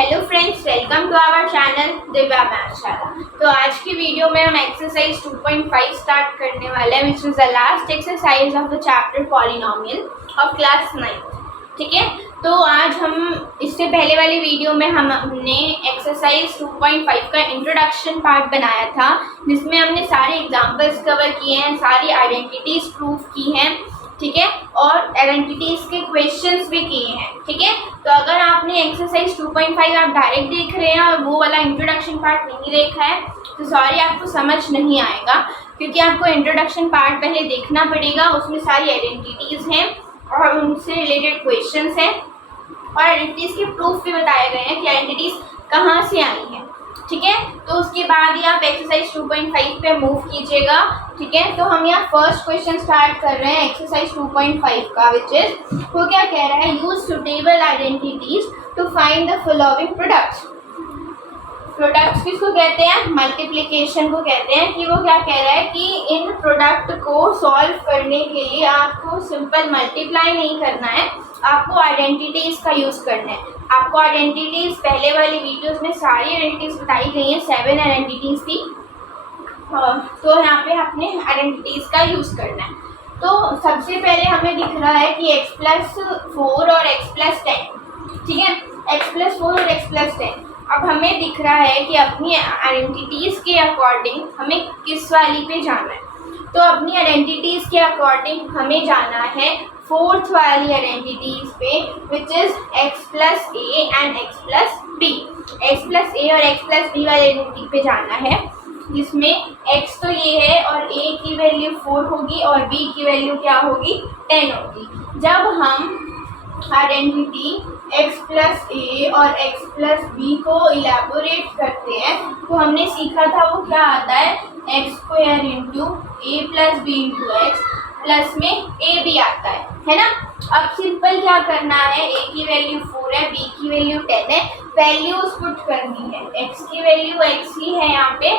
Hello friends, welcome to our channel Divya Mathshala. तो आज की वीडियो में हम एक्सरसाइज 2.5 स्टार्ट करने वाले हैं, which is the last exercise of the chapter polynomial of class 9। ठीक है, तो आज हम इससे पहले वाली वीडियो में हमने एक्सरसाइज 2.5 का इंट्रोडक्शन पार्ट बनाया था, जिसमें हमने सारे एग्जाम्पल्स कवर किए हैं, सारी आइडेंटिटीज प्रूफ की हैं। ठीक है, और आइडेंटिटीज के क्वेश्चंस भी किए हैं। ठीक है, तो अगर आपने एक्सरसाइज 2.5 आप डायरेक्ट देख रहे हैं और वो वाला इंट्रोडक्शन पार्ट नहीं देखा है तो सॉरी, आपको समझ नहीं आएगा, क्योंकि आपको इंट्रोडक्शन पार्ट पहले देखना पड़ेगा। उसमें सारी आइडेंटिटीज हैं और उनसे रिलेटेड क्वेश्चंस हैं और आइडेंटिटीज के प्रूफ भी बताए गए हैं कि आइडेंटिटीज कहाँ से आई हैं। ठीक है, तो उसके बाद ही आप एक्सरसाइज 2.5 पे मूव कीजिएगा। ठीक है, तो हम यहाँ फर्स्ट क्वेश्चन स्टार्ट कर रहे हैं एक्सरसाइज 2.5 का, विच इज वो क्या कह रहा है, use suitable identities to find the following products. Products किसको कहते हैं? मल्टीप्लिकेशन को कहते हैं। कि वो क्या कह रहा है कि इन प्रोडक्ट को सॉल्व करने के लिए आपको सिंपल मल्टीप्लाई नहीं करना है, आपको आइडेंटिटीज का यूज करना है। आपको आइडेंटिटीज पहले वाली वीडियोस में सारी आइडेंटिटीज बताई गई हैं, 7 आइडेंटिटीज थी। तो यहाँ पे आपने आइडेंटिटीज का यूज करना है। तो सबसे पहले हमें दिख रहा है कि x+4 और x+10। ठीक है, x+4 और x+10। अब हमें दिख रहा है कि अपनी आइडेंटिटीज के अकॉर्डिंग हमें किस वाली पे जाना है। तो अपनी आइडेंटिटीज के अकॉर्डिंग हमें जाना है फोर्थ वाली आइडेंटिटीज पे, which is x+a and x+b। x+a और x+b वाली आइडेंटिटी पे जाना है, जिसमें x तो ये है और a की वैल्यू 4 होगी और b की वैल्यू क्या होगी, 10 होगी। जब हम आइडेंटिटी x+a और x+b को इलेबोरेट करते हैं तो हमने सीखा था वो क्या आता है, x² into a plus b into x plus में a भी आता है ना। अब सिंपल क्या करना है, a की वैल्यू 4 है, b की वैल्यू 10 है, वैल्यूज पुट करनी है। x की वैल्यू x ही है यहाँ पे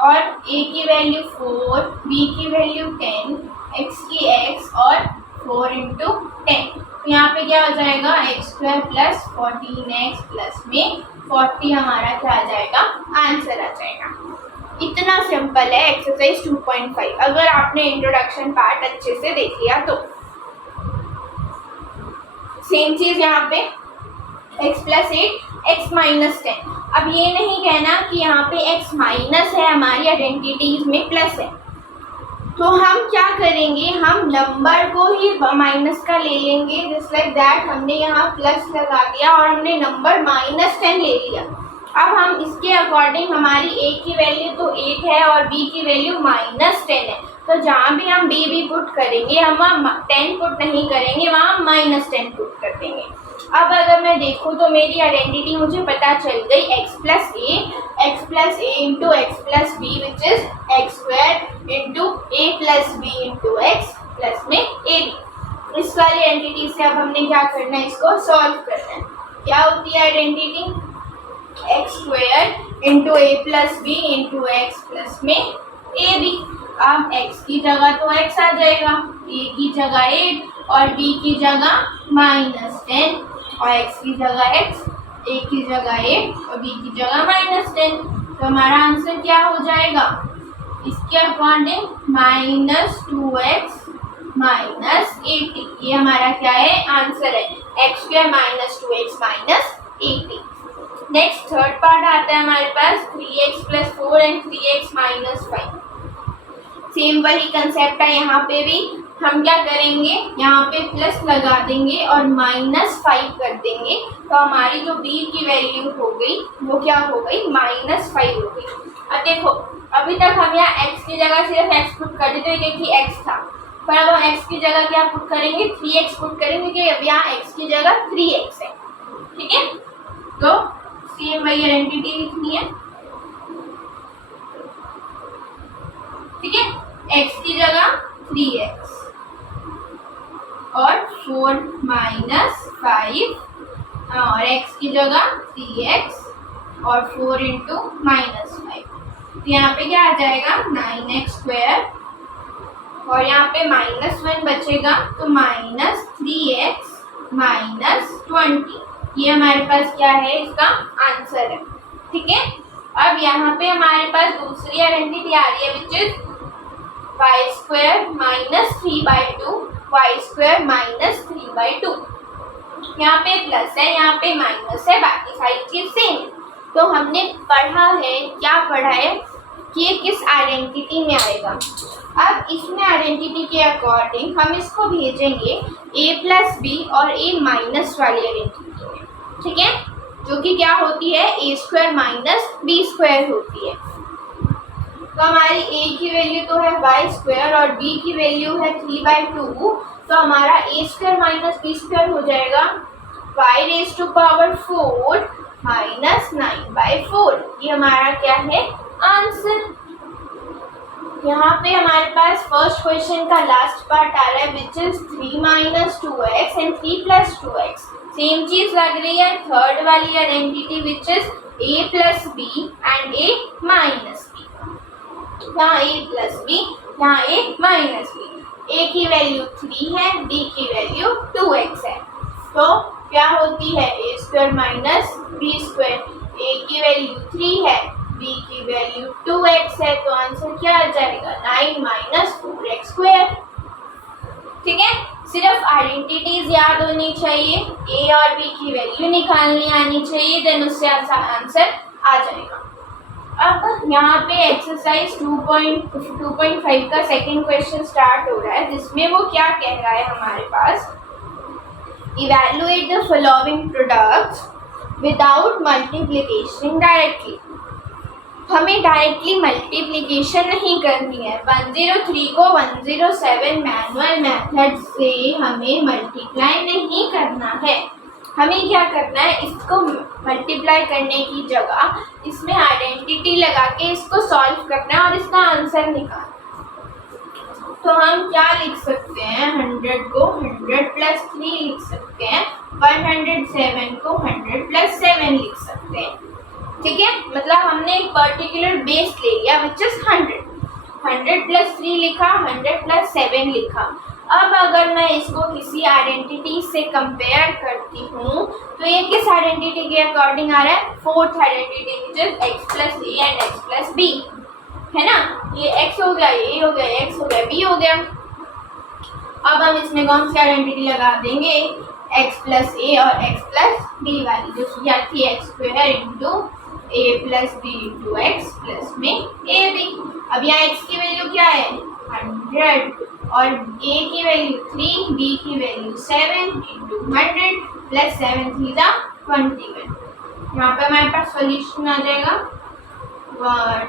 और a की वैल्यू 4, b की वैल्यू 10, x की x और 4 इंटू 10। यहाँ पे क्या हो जाएगा, x² प्लस 14x प्लस में 40 हमारा क्या आ जाएगा, आंसर आ जाएगा। इतना सिंपल है एक्सरसाइज 2.5, अगर आपने इंट्रोडक्शन पार्ट अच्छे से देख लिया तो। सेम चीज यहाँ पे x+8 x-10। अब ये नहीं कहना कि यहाँ पे x माइनस है, हमारी आइडेंटिटीज में प्लस है, तो हम क्या करेंगे, हम नंबर को ही माइनस का ले लेंगे। जस्ट लाइक दैट, हमने यहाँ प्लस लगा दिया और हमने नंबर -10 ले लिया। अब हम इसके अकॉर्डिंग हमारी a की वैल्यू तो 8 है और b की वैल्यू -10 है, तो जहाँ भी हम b भी पुट करेंगे हम वहाँ 10 पुट नहीं करेंगे, वहाँ -10 पुट कर देंगे। अब अगर मैं देखूँ तो मेरी आइडेंटिटी मुझे पता चल गई x+a into x+b which is x² into a plus b into x plus में ab। इस वाली आइडेंटिटी से अब हमने क्या करना है, इसको सॉल्व करना है। क्या होती है identity, x² into a plus b into x plus में ab। अब x की जगह तो x आ जाएगा, a की जगह 8 और b की जगह -10 और x की जगह x, a की जगह 8 और b की जगह -10। तो हमारा आंसर क्या हो जाएगा, इसके अकॉर्डिंग -2x -80। ये हमारा क्या है, आंसर है, x² -2x -80। Next third part आता है हमारे पास 3x+4 एंड 3x -5। सेम वही कंसेप्ट है, यहाँ पे भी हम क्या करेंगे, यहाँ पे प्लस लगा देंगे और -5 कर देंगे, तो हमारी जो b की वैल्यू हो गई वो क्या हो गई, -5 हो गई। अब देखो, अभी तक हम यहाँ x की जगह सिर्फ x पुट कर देते थे कि x था, पर अब हम x की जगह क्या पुट करेंगे, 3x पुट करेंगे, क्योंकि अब यहाँ x की जगह 3x है। ठीक है, तो सेम वही आइडेंटिटी लिखनी है। ठीक है, x की जगह 3x और 4 -5 और x की जगह 3x और 4 इंटू -5। तो यहाँ पे क्या आ जाएगा, 9x² और यहाँ पे -1 बचेगा तो -3x -20। ये हमारे पास क्या है, इसका आंसर है। ठीक है, अब यहाँ पे हमारे पास दूसरी आइडेंटिटी आ रही है which is Y square minus 3/2 Y square minus 3/2। यहाँ पे प्लस है, यहाँ पे माइनस है, बाकी सारी चीज सेम है। तो हमने पढ़ा है, क्या पढ़ा है कि ये किस आइडेंटिटी में आएगा। अब इसमें आइडेंटिटी के अकॉर्डिंग हम इसको भेजेंगे a+b और a माइनस वाली आइडेंटिटी में। ठीक है, जो कि क्या होती है, a² माइनस b² होती है। तो हमारी a की वैल्यू तो है y² और b की वैल्यू है 3/2, तो हमारा a² माइनस b² हो जाएगा y⁴ माइनस 9/4। ये हमारा क्या है, आंसर। यहाँ पे हमारे पास फर्स्ट क्वेश्चन का लास्ट पार्ट आ रहा है which is 3 - 2x and 3 + 2x। Same चीज लग रही है थर्ड वाली identity which is a+b and a minus b। यहाँ a+b, यहाँ a माइनस b। a की वैल्यू 3 है, b की वैल्यू 2x है। तो क्या होती है, a² माइनस b²। a की वैल्यू 3 है, b की वैल्यू 2x है, तो आंसर क्या आ जाएगा, 9 - 4x²। ठीक है, सिर्फ आइडेंटिटीज याद होनी चाहिए, a और b की वैल्यू निकालनी आनी चाहिए, देन उससे आंसर आ जाएगा। अब यहाँ पे एक्सरसाइज 2.5 का सेकेंड क्वेश्चन स्टार्ट हो रहा है, जिसमें वो क्या कह रहा है हमारे पास, evaluate the following products without multiplication directly. हमें डायरेक्टली मल्टीप्लिकेशन नहीं करनी है। 103 को 107 मैनुअल मेथड से हमें मल्टीप्लाई नहीं करना है। हमें क्या करना है, इसको मल्टीप्लाई करने की जगह इसमें आइडेंटिटी लगा के इसको सॉल्व करना है और इसका आंसर निकालना। तो हम क्या लिख सकते हैं, 100 को 100 + 3 लिख सकते हैं, 107 को 100 + 7 लिख सकते हैं। ठीक है, मतलब हमने एक पर्टिकुलर बेस ले लिया विच इज 100 + 3 लिखा, 100 + 7 लिखा। अब अगर मैं इसको किसी आइडेंटिटी से कंपेयर करती हूँ तो ये किस आइडेंटिटी के अकॉर्डिंग आ रहा है, fourth identity which is x + a and x + b, है ना। ये x हो गया, ये हो गया, x हो गया, b हो गया। अब हम इसमें कौन सी आइडेंटिटी लगा देंगे, x + a और x + b वाली, जो क्या थी x² × a + b × x plus में ab। अब यहाँ x की वैल्यू क्या है, 100 और a की वैल्यू 3, b की वैल्यू 7 × 100 + 7 × 3 = 21। यहाँ पे हमारे पास सॉल्यूशन आ जाएगा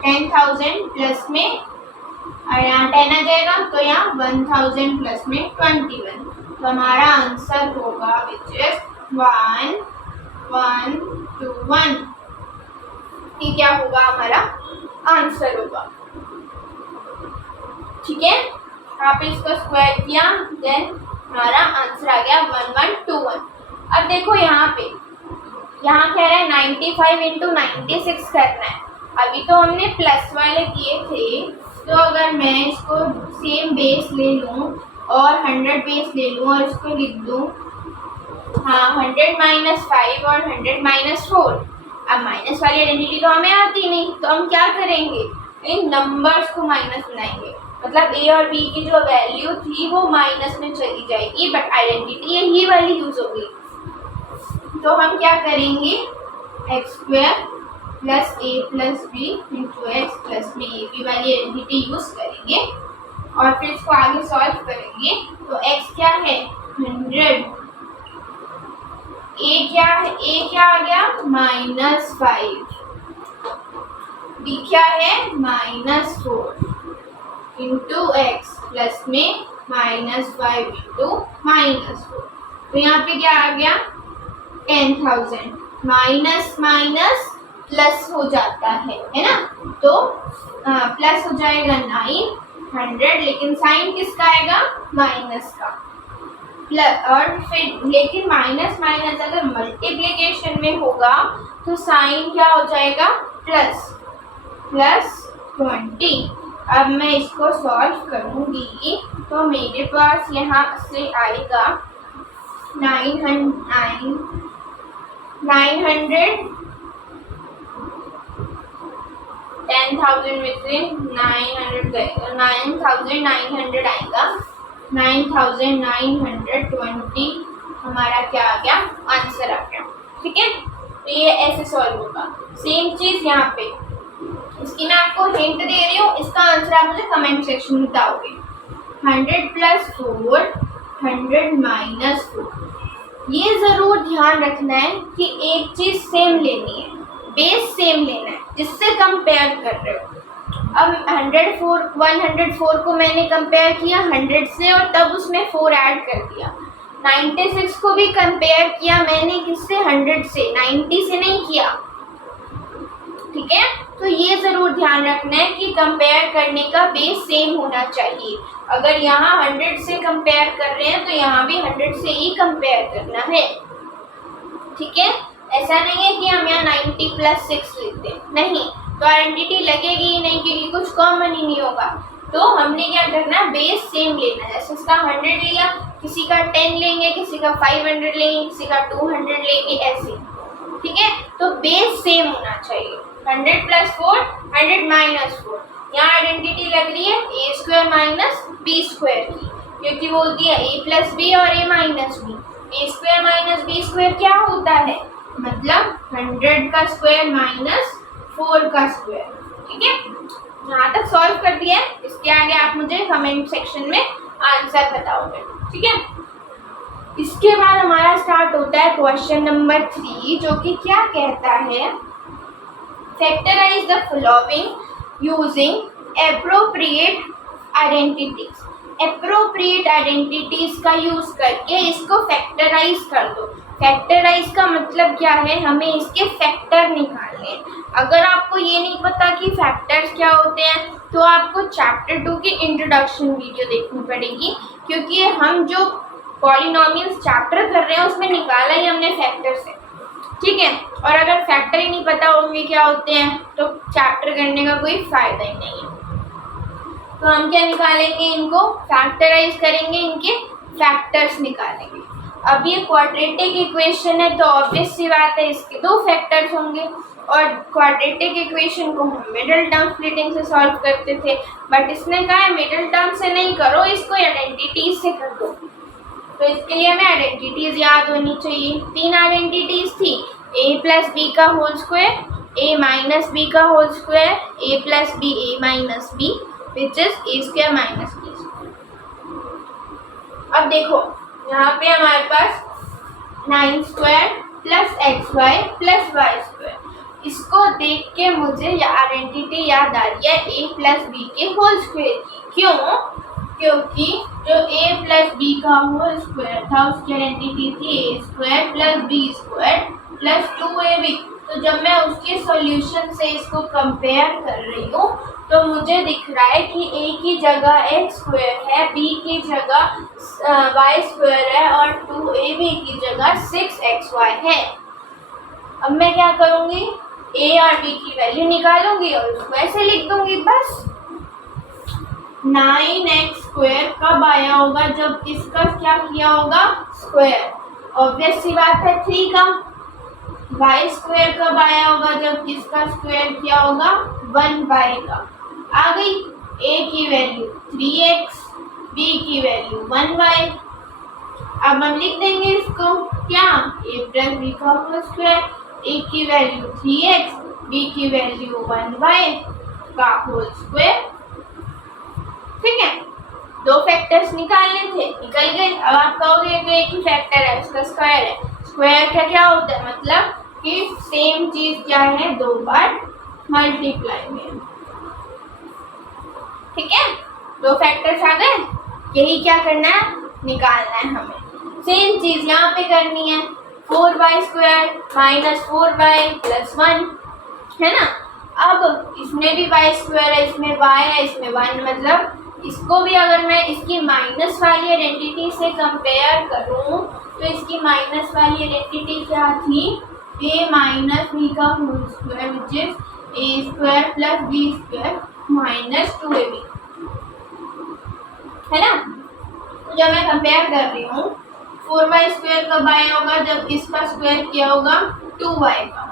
10,000 प्लस में, और यहाँ 10 आ जाएगा, तो यहाँ 1000 प्लस में 21। तो हमारा आंसर होगा विच इज 1 1 2 1। ये क्या होगा, हमारा आंसर होगा। ठीक है, यहाँ पे इसको स्क्वायर किया, देन हमारा आंसर आ गया 1121। अब देखो यहाँ पे, यहाँ कह रहा है 95 × 96 करना है। अभी तो हमने प्लस वाले किए थे, तो अगर मैं इसको सेम बेस ले लूँ और 100 बेस ले लूँ और इसको लिख दूँ, हाँ 100 - 5 और 100 - 4। अब माइनस वाली आइडेंटिटी तो हमें आती नहीं, तो हम क्या करेंगे, इन नंबर्स को माइनस बनाएंगे, मतलब a और b की जो वैल्यू थी वो माइनस में चली जाएगी, बट आइडेंटिटी यही वाली यूज होगी। तो हम क्या करेंगे, x² + a + b × x plus में ab वाली आइडेंटिटी यूज करेंगे और फिर इसको आगे सॉल्व करेंगे। तो x क्या है, 100, a क्या है, a क्या आ गया, -5, b क्या है, -4 × x प्लस में -5 × -4। तो यहाँ पे क्या आ गया, 10,000। माइनस माइनस प्लस हो जाता है ना, तो प्लस हो जाएगा 900, लेकिन साइन किसका आएगा, माइनस का। प्लस और फिर लेकिन माइनस माइनस अगर मल्टीप्लिकेशन में होगा तो साइन क्या हो जाएगा, प्लस 20। अब मैं इसको सॉल्व करूँगी तो मेरे पास यहाँ से आएगा 900 900 10,000 में से 900 गएगा, 9,900 आएगा, 9,920 हमारा क्या आ गया, आंसर आ गया। ठीक है, तो ये ऐसे सॉल्व होगा। सेम चीज यहाँ पे, इसकी मैं आपको हिंट दे रही हूँ, इसका आंसर आप मुझे कमेंट सेक्शन में बताओगे। 100 + 4 100 - 4। ये जरूर ध्यान रखना है कि एक चीज सेम लेनी है, बेस सेम लेना है जिससे कंपेयर कर रहे हो। अब 104 को मैंने कंपेयर किया 100 से और तब उसमें 4 ऐड कर दिया। 96 को भी कंपेयर किया मैंने किससे, 100 से, 90 से नहीं किया। ठीक है, तो ये जरूर ध्यान रखना है कि कंपेयर करने का बेस सेम होना चाहिए। अगर यहाँ 100 से कंपेयर कर रहे हैं तो यहाँ भी 100 से ही कंपेयर करना है। ठीक है, ऐसा नहीं है कि हम यहाँ 90 + 6 लेते हैं, नहीं, तो आइडेंटिटी लगेगी ही नहीं क्योंकि कुछ कॉमन ही नहीं होगा। तो हमने क्या करना है, बेस सेम लेना है। जैसे इसका 100 लिया, किसी का 10 लेंगे, किसी का 500 लेंगे, किसी का 200 लेंगे, ऐसे। ठीक है, तो बेस सेम होना चाहिए। 100 + 4 100 - 4। यहाँ आइडेंटिटी लग रही है a² - b² की, क्योंकि बोलती है a + b और a - b। a² - b² क्या होता है, मतलब 100 का स्क्वायर - 4 का स्क्वायर। ठीक है, यहाँ तक सॉल्व कर दिया है। इसके आगे आप मुझे कमेंट सेक्शन में आंसर बताओगे। ठीक है, इसके बाद हमारा स्टार्ट होता है क्वेश्चन नंबर 3, जो कि क्या कहता है, factorise the following using appropriate identities. Appropriate identities का यूज करके इसको फैक्टराइज कर दो। फैक्टराइज का मतलब क्या है, हमें इसके फैक्टर निकालने। अगर आपको ये नहीं पता कि फैक्टर्स क्या होते हैं तो आपको चैप्टर 2 की इंट्रोडक्शन वीडियो देखनी पड़ेगी, क्योंकि हम जो पॉलिनोमियल्स चैप्टर कर रहे हैं उसमें निकाला ही हमने फैक्टर से। ठीक है, और अगर फैक्टर ही नहीं पता होंगे क्या होते हैं तो चैप्टर करने का कोई फायदा ही नहीं है। तो हम क्या निकालेंगे, इनको फैक्टराइज करेंगे, इनके फैक्टर्स निकालेंगे। अब ये क्वाड्रेटिक इक्वेशन है तो ऑब्वियस सी बात है इसके 2 फैक्टर्स होंगे, और क्वाड्रेटिक इक्वेशन को हम मिडिल टर्म स्प्लिटिंग से सॉल्व करते थे, बट इसने कहा है मिडिल टर्म से नहीं करो, इसको आइडेंटिटीज से कर दो। तो इसके लिए हमें आइडेंटिटीज याद होनी चाहिए। 3 आइडेंटिटीज थी, a + b का होल स्क्वायर, a - b का whole square, a + b a - b, which is a² - b²। अब देखो यहाँ पे हमारे पास 9² + xy + y²। इसको देख के मुझे आइडेंटिटी याद आ रही है a + b के होल स्क्वायर की। क्यों? क्योंकि जो a + b का होल स्क्वायर था उसकी आइडेंटिटी थी a² + b² + 2ab। तो जब मैं उसके सॉल्यूशन से इसको कंपेयर कर रही हूँ तो मुझे दिख रहा है कि a की जगह x² है, b की जगह y² है और 2ab की जगह 6xy है। अब मैं क्या करूँगी, a और b की वैल्यू निकालूंगी और उसको ऐसे लिख दूंगी बस। 9x² कब आया होगा, जब इसका क्या किया होगा, स्क्वायर। ऑब्वियस सी बात है 3 का। y² कब आया होगा, जब इसका स्क्वायर किया होगा 1y का। आ गई, a की वैल्यू 3x, b की वैल्यू 1y। अब हम लिख देंगे इसको क्या, a + b का होल स्क्वायर, a की वैल्यू 3x, b की वैल्यू 1y का होल स्क्वायर। ठीक है, 2 फैक्टर्स निकालने थे, निकल गए। अब आप कहोगे कि एक ही फैक्टर है, उसका स्क्वायर है। स्क्वायर का क्या होता है, मतलब कि सेम चीज क्या है, 2 बार मल्टीप्लाई में। ठीक है, 2 फैक्टर्स आ गए, यही क्या करना है, निकालना है हमें। सेम चीज यहाँ पे करनी है, 4y² - 4y + 1 है ना। अब इसमें भी y² है, इसमें y है, इसमें 1, मतलब इसको भी अगर मैं इसकी माइनस वाली आइडेंटिटी से कंपेयर करूं तो इसकी माइनस वाली आइडेंटिटी क्या थी, a - b का whole square which is a² + b² - 2ab है ना। तो जब मैं कंपेयर कर रही हूँ 4y² कब आया होगा? जब इसका स्क्वायर किया होगा 2y का।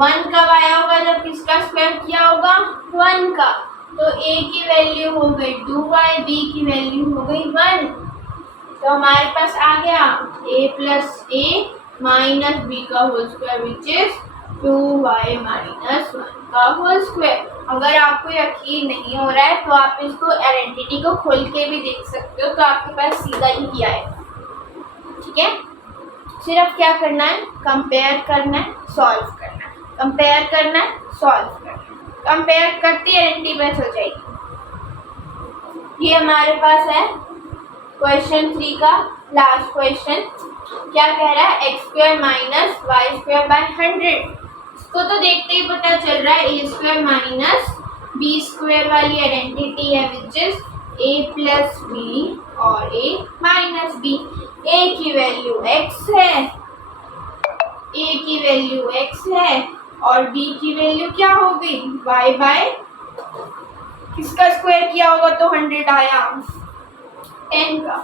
1 कब आया होगा? जब किसका स्क्वायर किया होगा? 1 का। तो a की वैल्यू हो गई 2y, b की वैल्यू हो गई 1। तो हमारे पास आ गया a plus a minus b का whole square which is 2y minus 1 का होल स्क्वायर। अगर आपको यकीन नहीं हो रहा है तो आप इसको आइडेंटिटी को खोल के भी देख सकते हो, तो आपके पास सीधा ही आएगा। ठीक है, सिर्फ क्या करना है? कंपेयर करना है, सॉल्व करना है, कंपेयर करना है, सॉल्व करना है। कंपेयर करती आइडेंटिटी बस हो जाएगी। ये हमारे पास है क्वेश्चन 3 का लास्ट क्वेश्चन। क्या कह रहा है? x² minus y² bye 100। इसको तो देखते ही पता चल रहा है a² माइनस b² वाली आइडेंटिटी है which is a plus b और a माइनस b। a की वैल्यू x है, a की वैल्यू x है और b की वैल्यू क्या हो गई? y बाय किसका स्क्वायर किया होगा तो 100 आया? 10 का।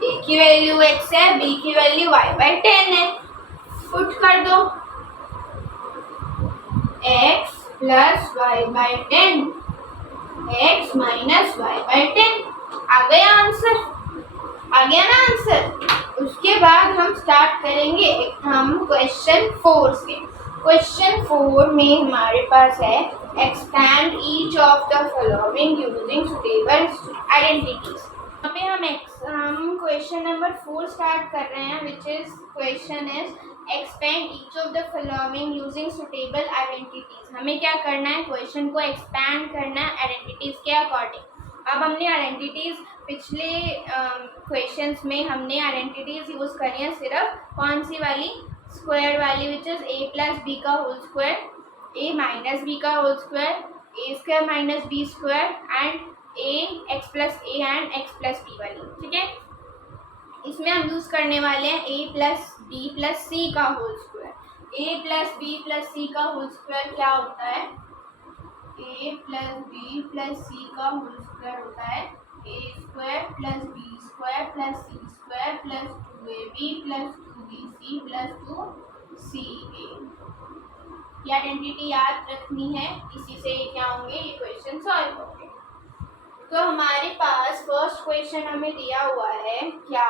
a की वैल्यू x है, b की वैल्यू y बाय 10 है। पुट कर दो x plus y by 10, x minus y by 10। आ गया आंसर? आ गया ना आंसर? उसके बाद हम स्टार्ट करेंगे हम क्वेश्चन 4 से। क्वेश्चन 4 में हमारे पास है expand each of the following using suitable identities. यहाँ पे हम क्वेश्चन नंबर 4 स्टार्ट कर रहे हैं which is question is expand each of the following using suitable identities. हमें क्या करना है? क्वेश्चन को एक्सपैंड करना है आइडेंटिटीज के अकॉर्डिंग। अब हमने आइडेंटिटीज पिछले क्वेश्चंस में हमने आइडेंटिटीज यूज करी है सिर्फ कौन सी वाली? स्क्वायर वाली which is a plus b का whole square, a minus b का whole square, a² minus b² and a x plus a and x plus b वाली। ठीक है, इसमें हम यूज करने वाले हैं a plus b plus c का whole square. a plus b plus c का होल स्क्वायर क्या होता है? a plus b plus c का होल स्क्वायर होता है a² plus b² plus c² plus 2ab plus 2bc plus 2ca। ये identity याद रखनी है, इसी से क्या होंगे? ये क्वेश्चन सॉल्व होंगे। तो हमारे पास फर्स्ट क्वेश्चन हमें दिया हुआ है क्या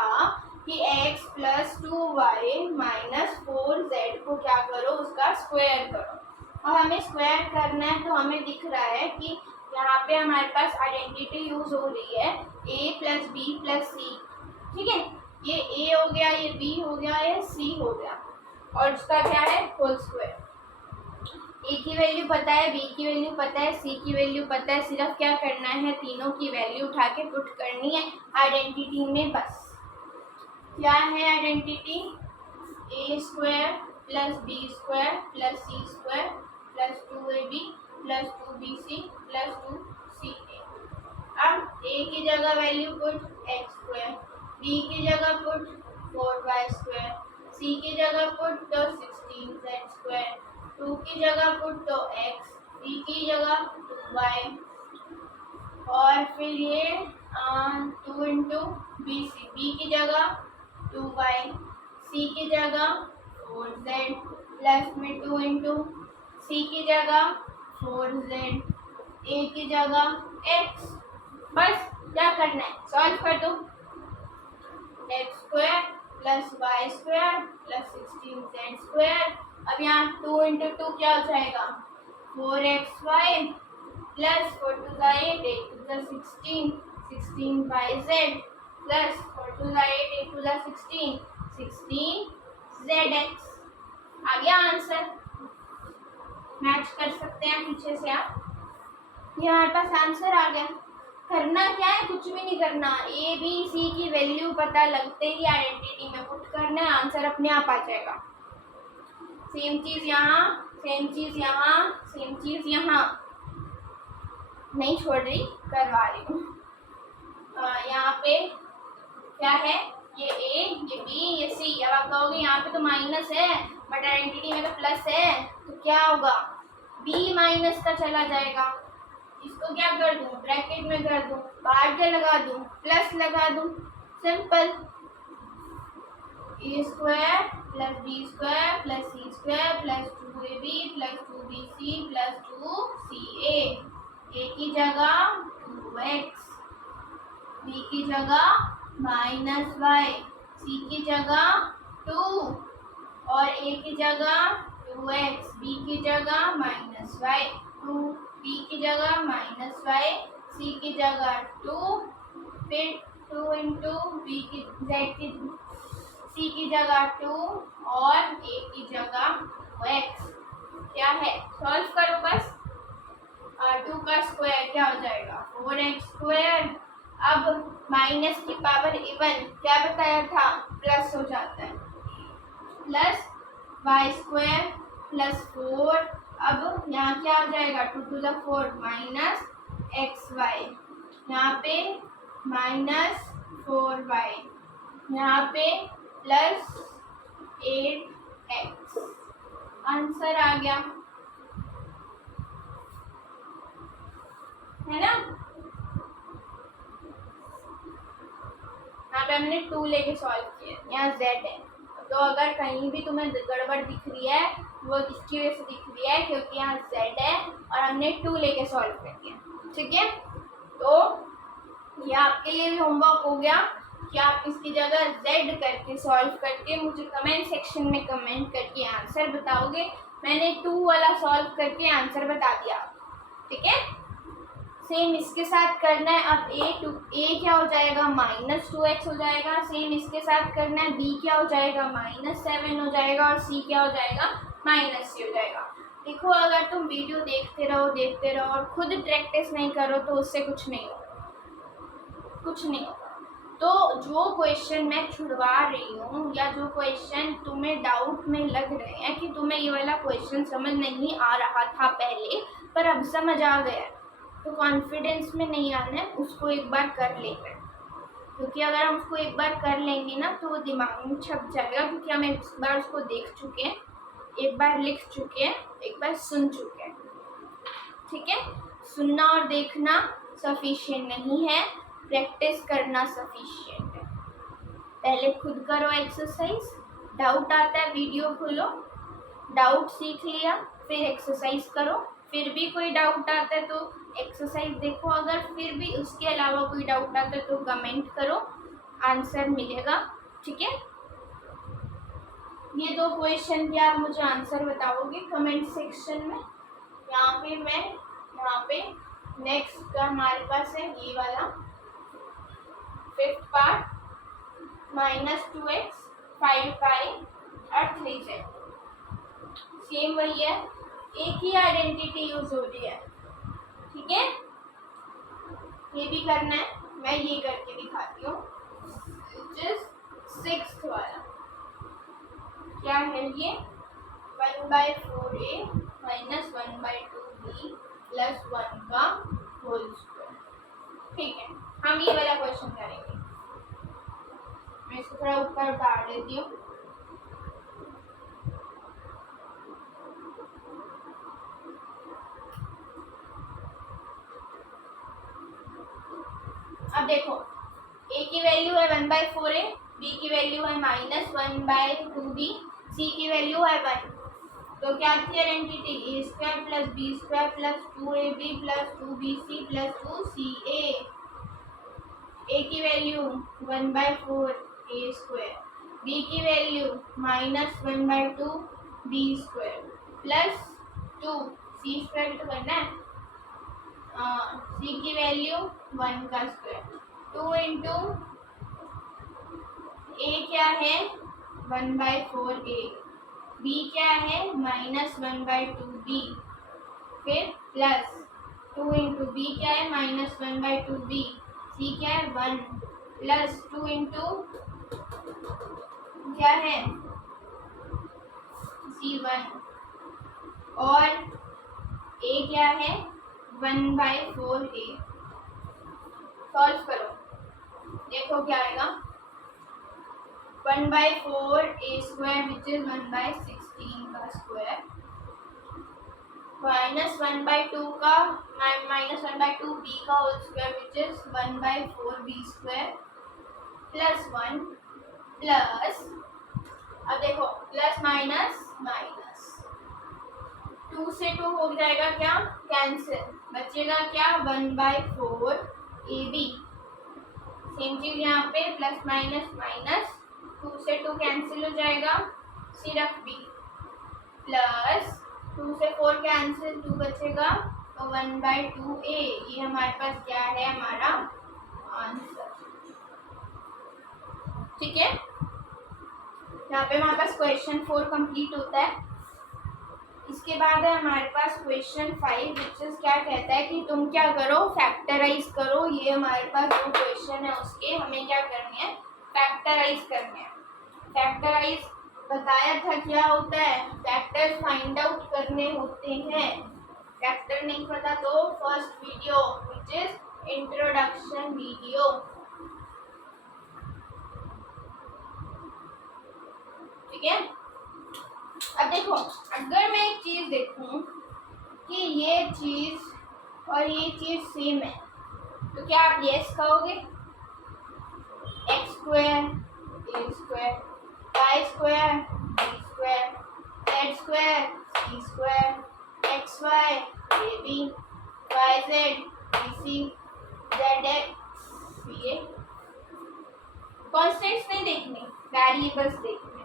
कि x plus 2y minus 4z को क्या करो? उसका स्क्वायर करो। और हमें स्क्वायर करना है तो हमें दिख रहा है कि यहाँ पे हमारे पास आइडेंटिटी यूज हो रही है a प्लस बी प्लस सी। ठीक है, ये a हो गया, ये b हो गया, ये c हो गया और उसका क्या है? Whole square. a की वैल्यू पता है, b की वैल्यू पता है, c की वैल्यू पता है। सिर्फ क्या करना है? तीनों की वैल्यू उठा के पुट करनी है आइडेंटिटी में बस। क्या है identity? a² plus b² plus c² plus 2ab plus 2bc plus 2ca। अब a की जगह वैल्यू पुट x², b की जगह पुट 4y², c की जगह पुट तो 16z², 2 की जगह पुट तो x, b की जगह 2y और फिर ये 2 इंटू bc, b की जगह 2y, c की जगह 4z प्लस में 2 इंटू c की जगह 4z, a की जगह x। बस क्या करना है? सॉल्व कर दो। x² plus y² plus 16z²। अब यहाँ 2 इंटू 2 क्या हो जाएगा? 4xy plus 4 to the 8, 8 to the 16, 16yz plus 4 to the 8, 8 to the 16, 16zx। आ गया आंसर? मैच कर सकते हैं पीछे से आप। ये हमारे पास आंसर आ गया। करना क्या है? कुछ भी नहीं करना। a b c की वैल्यू पता लगते ही आइडेंटिटी में पुट करना है, आंसर अपने आप आ जाएगा। सेम चीज यहाँ, सेम चीज यहाँ, सेम चीज यहाँ। नहीं छोड़ रही, करवा रही हूँ। यहाँ पे क्या है? ये a, ये b, ये c। अब आप कहोगे यहाँ पे तो माइनस है बट आइडेंटिटी में तो प्लस है, तो क्या होगा? b माइनस का चला जाएगा। इसको क्या कर दूं? ब्रैकेट में कर दूं, बाहर क्या लगा दूं? प्लस लगा दूं। Simple, a square plus b square plus c square plus 2ab plus 2bc plus 2ca। A की जगह 2x, बी की जगह माइनस वाई, सी की जगह 2 और ए की जगह 2x, बी की जगह माइनस वाई 2, बी की जगह माइनस वाई, सी की जगह 2, फिर 2 इंटू बी की जेड की सी की जगह 2 और ए की जगह x। क्या है, सॉल्व करो बस। 2 का स्क्वायर क्या हो जाएगा 4x स्क्वायर। अब माइनस की पावर इवन क्या बताया था, प्लस हो जाता है, प्लस वाई स्क्वायर प्लस 4। अब यहाँ क्या हो जाएगा 2 to the 4 minus x Y, यहाँ पे माइनस 4y, यहाँ पे प्लस 8x। आंसर आ गया है ना। यहाँ पे हमने 2 लेके सॉल्व किया, यहाँ z है, तो अगर कहीं भी तुम्हें गड़बड़ दिख रही है वो इसकी वजह से दिख रही है क्योंकि यहाँ z है और हमने 2 लेके सॉल्व कर दिया। ठीक है, तो ये आपके लिए भी होमवर्क हो गया कि आप इसकी जगह z करके सॉल्व करके मुझे कमेंट सेक्शन में कमेंट करके आंसर बताओगे। मैंने 2 वाला सॉल्व करके आंसर बता दिया। ठीक है, सेम इसके साथ करना है। अब a क्या हो जाएगा -2x हो जाएगा। सेम इसके साथ करना है, b क्या हो जाएगा -7 हो जाएगा और c क्या हो जाएगा -3 हो जाएगा। देखो, अगर तुम वीडियो देखते रहो और खुद प्रैक्टिस नहीं करो तो उससे कुछ नहीं होगा। तो जो क्वेश्चन मैं छुड़वा रही हूँ या जो क्वेश्चन तुम्हें डाउट में लग रहे हैं कि तुम्हें ये वाला क्वेश्चन समझ नहीं आ रहा था पहले पर अब समझ आ गया, तो कॉन्फिडेंस में नहीं आना है, उसको एक बार कर लेना है। क्योंकि अगर हम उसको एक बार कर लेंगे ना तो वो दिमाग में छप जाएगा, क्योंकि हम एक बार उसको देख चुके हैं, एक बार लिख चुके हैं, एक बार सुन चुके हैं। ठीक है, सुनना और देखना सफिशिएंट नहीं है, प्रैक्टिस करना सफिशिएंट है। पहले खुद करो एक्सरसाइज, डाउट आता है वीडियो खोलो, डाउट सीख लिया, फिर एक्सरसाइज करो, फिर भी कोई डाउट आता है तो एक्सरसाइज देखो, अगर फिर भी उसके अलावा कोई डाउट आता है तो कमेंट करो, आंसर मिलेगा। ठीक है, ये 2 क्वेश्चन के आप मुझे आंसर बताओगे कमेंट सेक्शन में। यहाँ पे नेक्स्ट का हमारे पास है ये वाला 5th पार्ट -2x 5y और 3z। सेम वही है, एक ही आइडेंटिटी यूज हो रही है। ठीक है, ये भी करना है, मैं ये करके दिखाती हूँ। 6th वाला क्या है, ये 1/4a - 1/2b + 1 का होल स्क्वायर। ठीक है, हम ये वाला क्वेश्चन करेंगे। मैं इसको थोड़ा ऊपर उतार देती हूँ। अब देखो, a की वैल्यू है 1/4a, b की वैल्यू है -1/2b, c की वैल्यू है 1। तो क्या थी identity, a² + b² + 2ab + 2bc + 2ca। a की वैल्यू 1/4a², b की वैल्यू -1/2b² + 2 c² तो करना है, c की वैल्यू 1 का स्क्वायर। 2 इंटू a क्या है 1/4a, b क्या है -1/2b, फिर प्लस 2 इंटू b क्या है -1/2b, c क्या है 1 प्लस 2 इंटू क्या है c1 और a क्या है 1/4a। सॉल्व करो, देखो क्या आएगा 1/4a² विच इज 1/16 का स्क्वायर -1/2 का -1/2b का whole square which is 1/4b² +1 plus, अब देखो प्लस माइनस माइनस, 2 से 2 हो जाएगा क्या, कैंसिल, बचेगा क्या 1/4 AB। सेम चीज यहाँ पे प्लस माइनस माइनस, 2 से 2 कैंसिल हो जाएगा, सिर्फ B प्लस 2 से 4 कैंसिल, 2 बचेगा तो 1/2A। ये हमारे पास क्या है, हमारा आंसर। ठीक है, यहाँ पे हमारे पास क्वेश्चन 4 कंप्लीट होता है। इसके बाद है हमारे पास क्वेश्चन 5, विच इज क्या कहता है कि तुम क्या करो, फैक्टराइज करो। ये हमारे पास जो क्वेश्चन है उसके हमें क्या करने हैं, फैक्टराइज करने हैं। फैक्टराइज बताया था क्या होता है, फैक्टर्स फाइंड आउट करने होते हैं। फैक्टर नहीं पता तो first video which is introduction video. ठीक है, अब देखो अगर मैं एक चीज देखूं कि ये चीज और ये चीज सेम है तो क्या आप यस कहोगे। x² a² y² b² z² c² xy ab yz bc zx ca। Constants नहीं देखने, वेरिएबल्स देखने।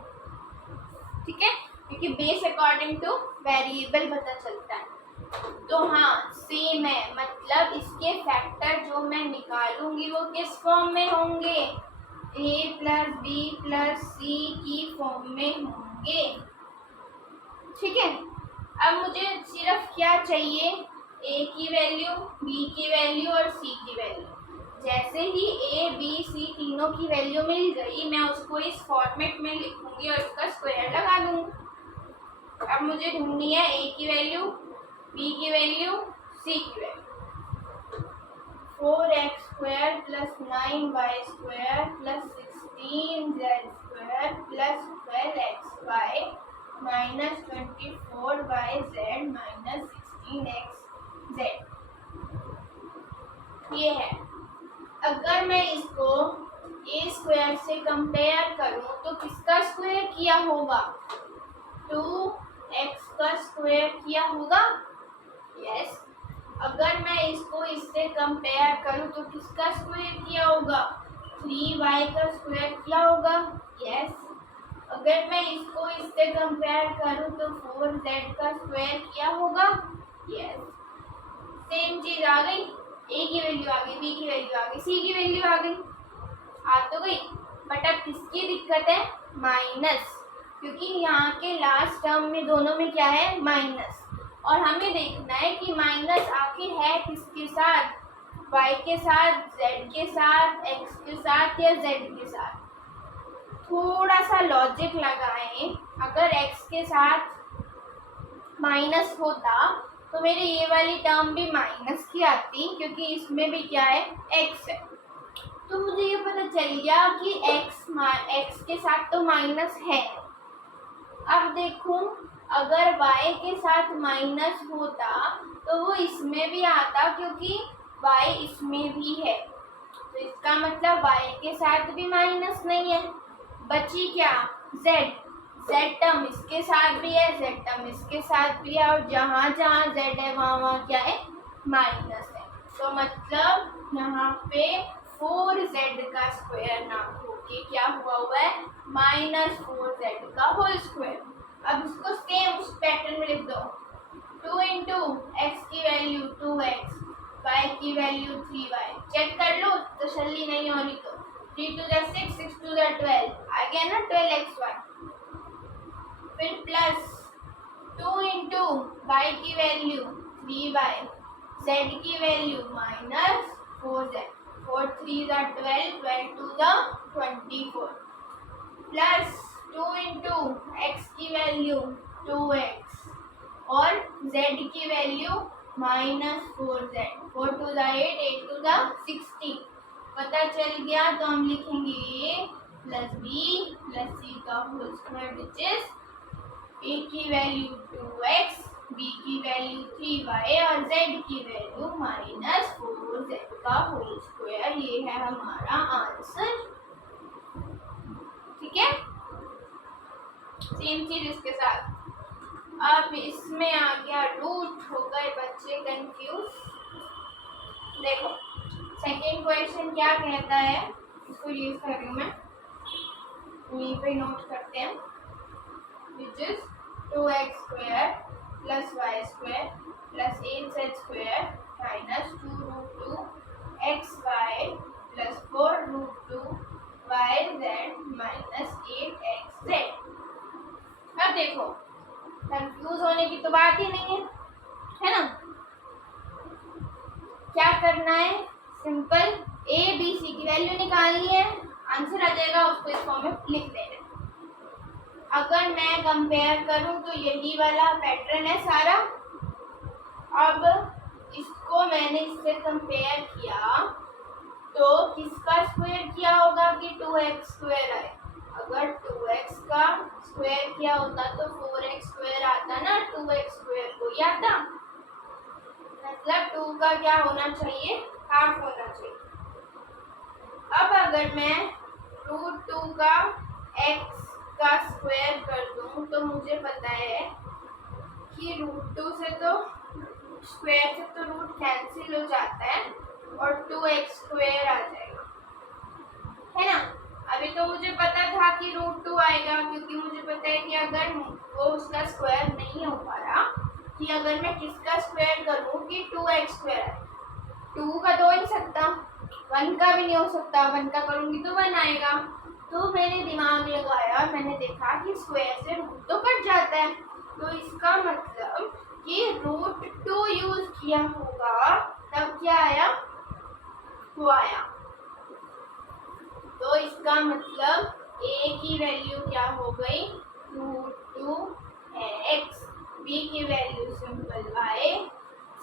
ठीक है, क्योंकि बेस अकॉर्डिंग टू वेरिएबल पता चलता है। तो हाँ सेम है, मतलब इसके फैक्टर जो मैं निकालूंगी वो किस फॉर्म में होंगे, a + b + c की फॉर्म में होंगे। ठीक है, अब मुझे सिर्फ क्या चाहिए, a की वैल्यू, b की वैल्यू और c की वैल्यू। जैसे ही a b c तीनों की वैल्यू मिल गई, मैं उसको इस फॉर्मेट में लिखूंगी और उसका स्क्वायर लगा दूंगी। अब मुझे ढूंढनी है a की वैल्यू, b की वैल्यू, c की value. 4x² + 9y² + 16z² + 12xy - 24yz - 16xz। ये है। अगर मैं इसको a² से कंपेयर करूं तो किसका स्क्वायर किया होगा, 2x का स्क्वायर किया होगा। यस, अगर मैं इसको इससे कंपेयर करूं तो किसका स्क्वायर किया होगा, 3y का स्क्वायर किया होगा। यस, अगर मैं इसको इससे कंपेयर करूं तो 4z का स्क्वायर किया होगा। यस, सेम चीज आ गई, a की वैल्यू आ गई, b की वैल्यू आ गई, c की वैल्यू आ गई, आ तो गई। बट अब किसकी दिक्कत है, माइनस, क्योंकि यहाँ के लास्ट टर्म में दोनों में क्या है, माइनस। और हमें देखना है कि माइनस आखिर है किसके साथ, y के साथ, z के साथ, x के साथ या z के साथ। थोड़ा सा लॉजिक लगाएं, अगर x के साथ माइनस होता तो मेरे ये वाली टर्म भी माइनस की आती, क्योंकि इसमें भी क्या है, x है। तो मुझे ये पता चल गया कि x के साथ तो माइनस है। अब देखूं, अगर y के साथ माइनस होता तो वो इसमें भी आता, क्योंकि y इसमें भी है। तो इसका मतलब y के साथ भी माइनस नहीं है। बची क्या, z टर्म इसके साथ भी है, z टर्म इसके साथ भी है, और जहाँ जहाँ z है वहाँ क्या है, माइनस है। तो मतलब यहाँ पे 4z का स्क्वायर ना होके क्या हुआ है, -4z का होल स्क्वायर। अब इसको सेम उस पैटर्न में लिख दो, 2 × x की वैल्यू 2x, y की वैल्यू 3y। चेक कर लो, तसल्ली नहीं हो रही तो 3 × 6, 6 × 12 आ गया ना, 12xy। फिर प्लस 2 × y की वैल्यू 3y, z की वैल्यू -4z, 4 3 12, 12 2 24, प्लस 2 × x की वैल्यू 2x और z की वैल्यू -4z, 4 2 8, 8 2 16। पता चल गया, तो हम लिखेंगे a + b + c का whole square, which is a की वैल्यू 2x, b की वैल्यू 3y और z की वैल्यू -4z का होल स्क्वायर। ये है हमारा आंसर। ठीक है, सेम चीज इसके साथ। अब इसमें आ गया रूट, हो गए बच्चे कंफ्यूज। देखो सेकेंड क्वेश्चन क्या कहता है, इसको यूज कर रही हूँ मैं, यहीं पे नोट करते हैं, which is 2x square plus Y square plus 8z square minus 2 root 2 xy plus 4 root 2 yz minus 8xz। अब देखो कंफ्यूज होने की तो बात ही नहीं है ना। क्या करना है, सिंपल a b c की वैल्यू निकालनी है, आंसर आ जाएगा, उसको इस फॉर्म में लिख देना। अगर मैं कंपेयर करूं तो यही वाला पैटर्न है सारा। अब इसको मैंने इससे कंपेयर किया तो किसका स्क्वायर किया होगा कि 2x स्क्वायर आए। अगर 2x का स्क्वायर किया होता तो 4x स्क्वायर आता ना, 2x स्क्वायर को ही आता, मतलब 2 का क्या होना चाहिए, हाफ होना चाहिए। अब अगर मैं रूट 2 का x का स्क्वायर कर दूं तो मुझे पता है कि रूट 2 से तो स्क्वायर से तो रूट कैंसिल हो जाता है और 2x स्क्वायर आ जाएगा, है ना। अभी तो मुझे पता था कि रूट 2 आएगा, क्योंकि मुझे पता है कि अगर वो उसका स्क्वायर नहीं हो पा रहा, कि अगर मैं किसका स्क्वायर करूं कि 2x स्क्वायर आए, 2 का तो हो नहीं सकता, 1 का भी नहीं हो सकता, 1 का करूंगी तो 1 आएगा। तो मैंने दिमाग लगाया, मैंने देखा कि स्क्वायर से रूट तो कट जाता है, तो इसका मतलब कि रूट 2 यूज किया होगा, तब क्या आया, वो आया। तो इसका मतलब a की वैल्यू क्या हो गई, रूट 2 है x, b की वैल्यू सिंपल y,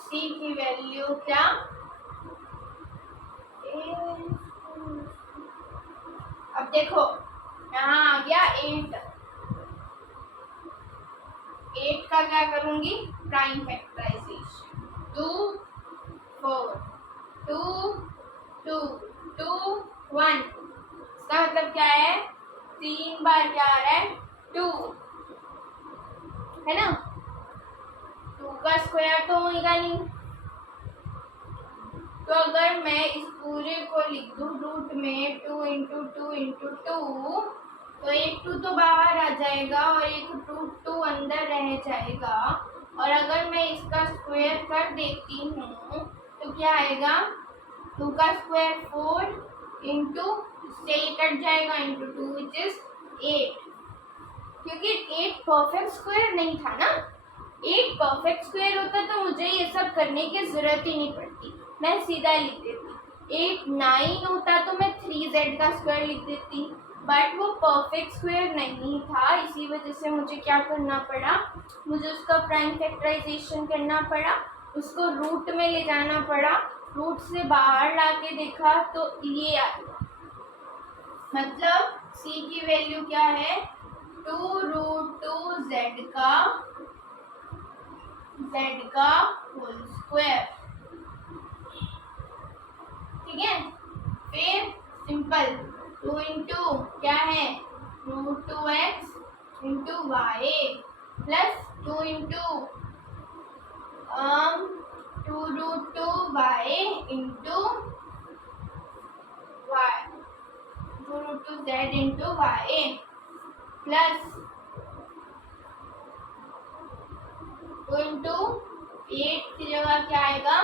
c की वैल्यू क्या, अब देखो यहाँ आ गया 8 का क्या करूंगी, प्राइम फैक्टराइजेशन, 2 4 2 2 2 1, इसका मतलब क्या है, 3 बार क्या आ रहा है, 2, है ना। 2 का स्क्वायर तो होगा नहीं, तो अगर मैं इस पूरे को लिख दूं रूट में 2 इंटू 2 इंटू 2, तो एक 2 तो बाहर आ जाएगा और एक रूट 2 अंदर रह जाएगा। और अगर मैं इसका स्क्वायर कर देती हूँ तो क्या आएगा, 2 का स्क्वायर 4 इंटू से कट जाएगा इंटू 2 विच इज 8, क्योंकि 8 परफेक्ट स्क्वायर नहीं था ना। 8 परफेक्ट स्क्वायर होता तो मुझे ये सब करने की जरूरत ही नहीं पड़ती, मैं सीधा लिख देती। 8 9 होता तो मैं 3z का स्क्वायर लिख देती, बट वो परफेक्ट स्क्वायर नहीं था, इसी वजह से मुझे क्या करना पड़ा, मुझे उसका प्राइम फैक्टराइजेशन करना पड़ा, उसको रूट में ले जाना पड़ा, रूट से बाहर लाके देखा तो ये आ गया, मतलब c की वैल्यू क्या है, 2 रूट 2 z का होल स्क्वायर, ठीक है। फिर सिंपल 2 इंटू क्या है, root 2x into Y plus 2 into 2 root 2 Y into Y, 2 root 2 z into Y plus 2 into 8 की जगह क्या आएगा,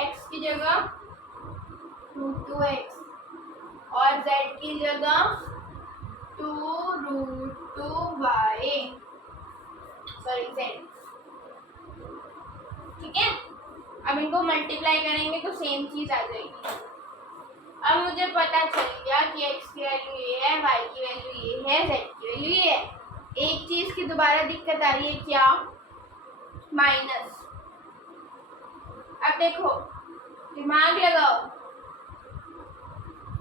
x की जगह रूट 2x और z की जगह 2 रूट 2y, सॉरी z, ठीक है। अब इनको मल्टीप्लाई करेंगे तो सेम चीज आ जाएगी। अब मुझे पता चल गया कि x की वैल्यू ये है, y की वैल्यू ये है, z की वैल्यू ये है। एक चीज की दोबारा दिक्कत आ रही है, क्या, माइनस। अब देखो दिमाग लगाओ,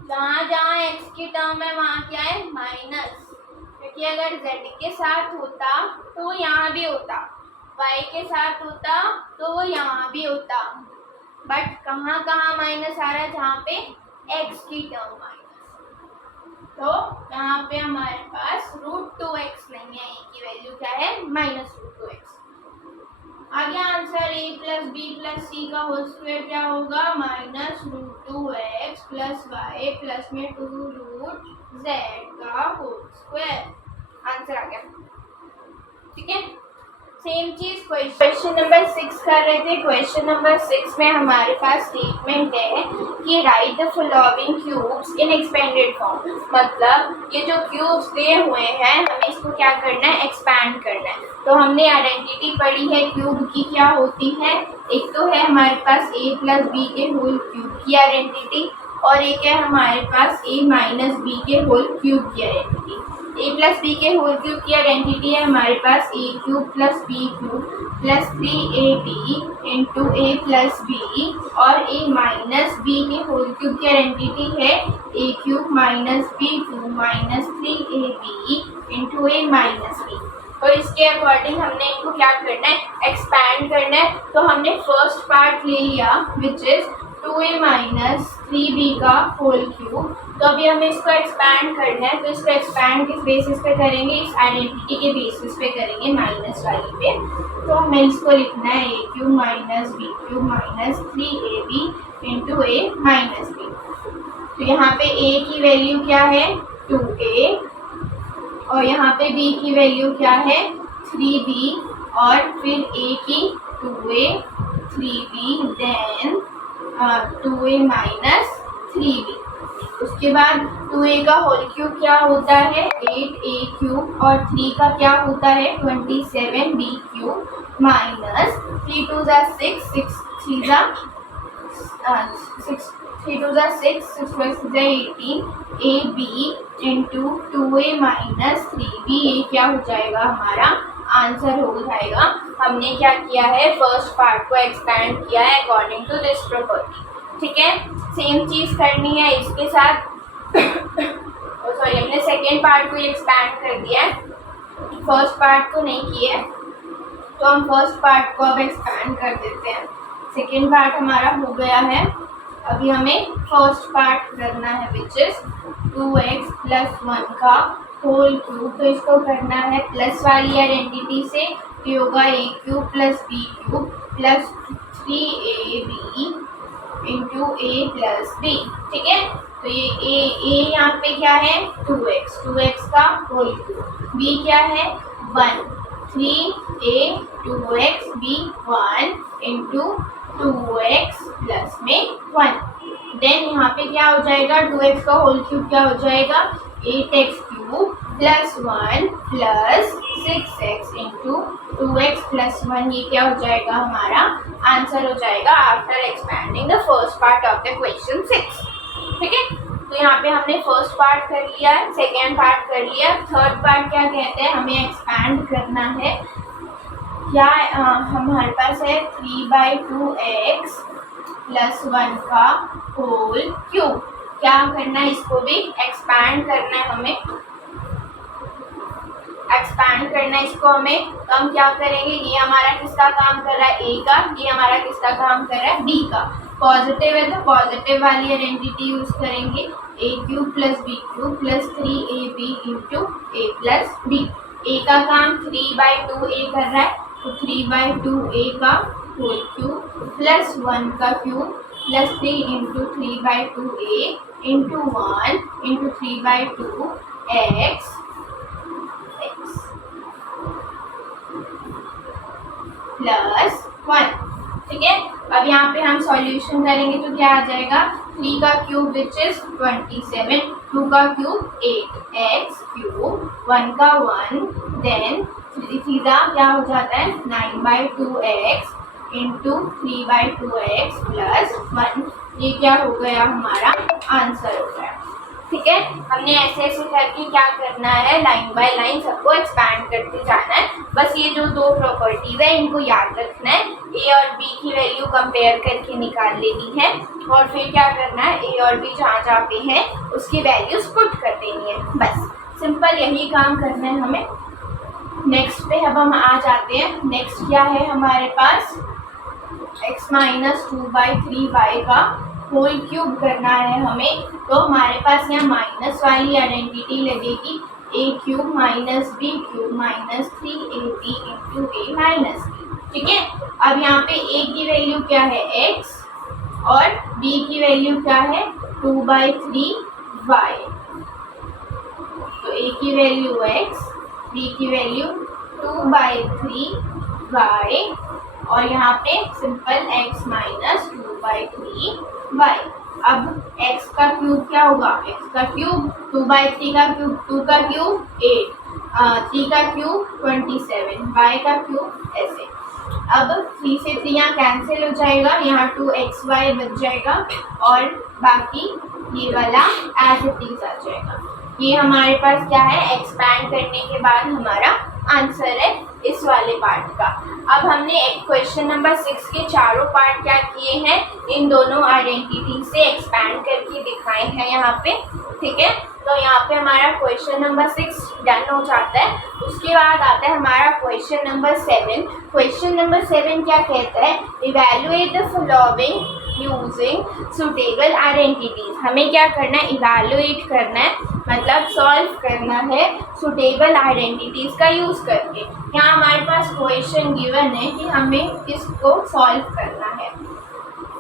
जहाँ जहाँ x की टर्म है वहाँ क्या है, माइनस, क्योंकि अगर z के साथ होता तो वो यहाँ भी होता, y के साथ होता तो वो यहाँ भी होता, बट कहाँ कहाँ माइनस आ रहा है, जहाँ पे x की टर्म माइनस, तो यहाँ पे हमारे पास √2x नहीं है, a की वैल्यू क्या है -√2x। आगे answer a plus b plus c का होल स्क्वायर क्या होगा -√2x प्लस y प्लस में 2√z का होल स्क्वायर। आंसर आ गया। ठीक है, सेम चीज क्वेश्चन नंबर 6 कर रहे थे। क्वेश्चन नंबर 6 में हमारे पास स्टेटमेंट है कि right the following cubes in expanded form. मतलब ये जो क्यूब्स दिए हुए हैं हमें इसको क्या करना है, एक्सपैंड करना है। तो हमने आइडेंटिटी पढ़ी है क्यूब की क्या होती है, एक तो है हमारे पास a प्लस बी के होल क्यूब की आइडेंटिटी और एक है हमारे पास a माइनस बी के होल क्यूब की आइडेंटिटी। a प्लस बी के होल क्यूब की आइडेंटिटी है हमारे पास a cube plus B cube plus 3ab into a plus B और a माइनस बी के होल क्यूब की आइडेंटिटी है a cube minus B cube minus 3ab into a minus B. तो इसके अकॉर्डिंग हमने इनको क्या करना है, एक्सपैंड करना है। तो हमने फर्स्ट पार्ट ले लिया which is 2a minus 3b का होल क्यूब। तो अभी हमें इसको एक्सपैंड करना है, तो इसको एक्सपैंड किस बेसिस पे करेंगे, इस आइडेंटिटी के बेसिस पे करेंगे, माइनस वाली पे। तो हमें इसको लिखना है a cube minus B cube minus 3ab into a minus B. तो यहाँ पे a की वैल्यू क्या है 2a और यहाँ पे b की वैल्यू क्या है 3b और फिर a की 2a 3b then 2a minus 3b। उसके बाद 2a का होल क्यूब क्या होता है 8a क्यूब और 3 का क्या होता है 27b क्यूब माइनस 3 2 जा 6 6 3 जा 6 3 2 जा 6 6 5 जा 18 ab into 2a minus 3b। ये क्या हो जाएगा हमारा आंसर हो जाएगा। हमने क्या किया है, फर्स्ट पार्ट को एक्सपैंड किया है अकॉर्डिंग टू दिस प्रॉपर्टी। ठीक है, सेम चीज करनी है इसके साथ। सॉरी, हमने सेकेंड पार्ट को एक्सपैंड कर दिया है, फर्स्ट पार्ट को नहीं किया है। तो हम फर्स्ट पार्ट को अब एक्सपैंड कर देते हैं। सेकेंड पार्ट हमारा हो गया है, अभी हमें फर्स्ट पार्ट करना है विच इज 2x प्लस 1 का होल क्यूब। तो इसको करना है प्लस वाली आइडेंटिटी से, तो होगा a cube plus B cube plus 3ab into a plus B. ठीक है, तो ये a यहाँ पे क्या है 2x का होल क्यूब, b क्या है 1 3a 2x b 1 into 2x plus में 1। देन यहाँ पे क्या हो जाएगा 2x का होल क्यूब क्या हो जाएगा 8x cube plus 1 plus 6x into 2x plus 1। ये क्या हो जाएगा हमारा आंसर हो जाएगा after expanding the first part of the question 6। ठीक है, तो यहाँ पे हमने फर्स्ट पार्ट कर लिया, सेकेंड पार्ट कर लिया, थर्ड पार्ट क्या कहते हैं, हमें एक्सपैंड करना है। क्या हमारे पास है 3/2x प्लस 1 का होल क्यूब। क्या करना है, इसको भी एक्सपैंड करना है, हमें एक्सपैंड करना है इसको हमें। तो हम क्या करेंगे, ये हमारा किसका काम कर रहा है a का, ये हमारा किसका काम कर रहा है b का। पॉजिटिव है तो पॉजिटिव वाली आइडेंटिटी यूज करेंगे, a cube plus b cube plus 3ab into a plus b। a का काम 3/2a कर रहा है, तो 3/2a का होल क्यूब प्लस 1 का cube plus 3 into 3/2a into 1 into 3/2 x plus 1। ठीक है, अब यहाँ पे हम सॉल्यूशन करेंगे तो क्या आ जाएगा 3 का क्यूब विच इज 27, 2 का क्यूब 8x क्यूब 1 का 1 देन 3 का क्या हो जाता है 9/2x इंटू 3/2x प्लस 1। ये क्या हो गया हमारा आंसर हो गया। ठीक है, हमने ऐसे ऐसे करके क्या करना है, लाइन बाय लाइन सबको एक्सपैंड करते जाना है। बस ये जो दो प्रॉपर्टीज है इनको याद रखना है, a और b की वैल्यू कंपेयर करके निकाल लेनी है और फिर क्या करना है a और b जहाँ जहाँ पे है उसकी वैल्यूज पुट कर देनी है। बस सिंपल यही काम करना है हमें। नेक्स्ट पे अब हम आ जाते हैं। नेक्स्ट क्या है हमारे पास x माइनस 2/3y का होल क्यूब करना है हमें, तो हमारे पास यहाँ माइनस वाली आइडेंटिटी लगेगी, a cube minus B cube minus 3ab into a minus b. ठीक है, अब यहाँ पे ए की वैल्यू क्या है x और b की वैल्यू क्या है 2/3y। तो a की वैल्यू x, b की वैल्यू 2/3y और यहाँ पे सिंपल x माइनस 2/3y। अब x का क्यूब क्या होगा, x का क्यूब 2/3 का क्यूब 2 का क्यूब 8, 3 का क्यूब 27, y का क्यूब ऐसे। अब 3 से 3 यहाँ कैंसिल हो जाएगा, यहाँ 2xy बच जाएगा और बाकी ये वाला एज इट इज आ जाएगा। ये हमारे पास क्या है, एक्सपैंड करने के बाद हमारा आंसर है इस वाले पार्ट का। अब हमने क्वेश्चन नंबर 6 के चारों पार्ट क्या किए हैं, इन दोनों आइडेंटिटी से एक्सपैंड करके दिखाए हैं यहाँ पे। ठीक है, तो यहाँ पे हमारा क्वेश्चन नंबर 6 डन हो जाता है। उसके बाद आता है हमारा क्वेश्चन नंबर 7। क्वेश्चन नंबर 7 क्या कहता है, evaluate the following using suitable identities. हमें क्या करना है, इवैल्यूएट करना है, मतलब सॉल्व करना है सुटेबल आइडेंटिटीज का यूज करके। यहाँ हमारे पास क्वेश्चन गिवन है कि हमें किसको सॉल्व करना है।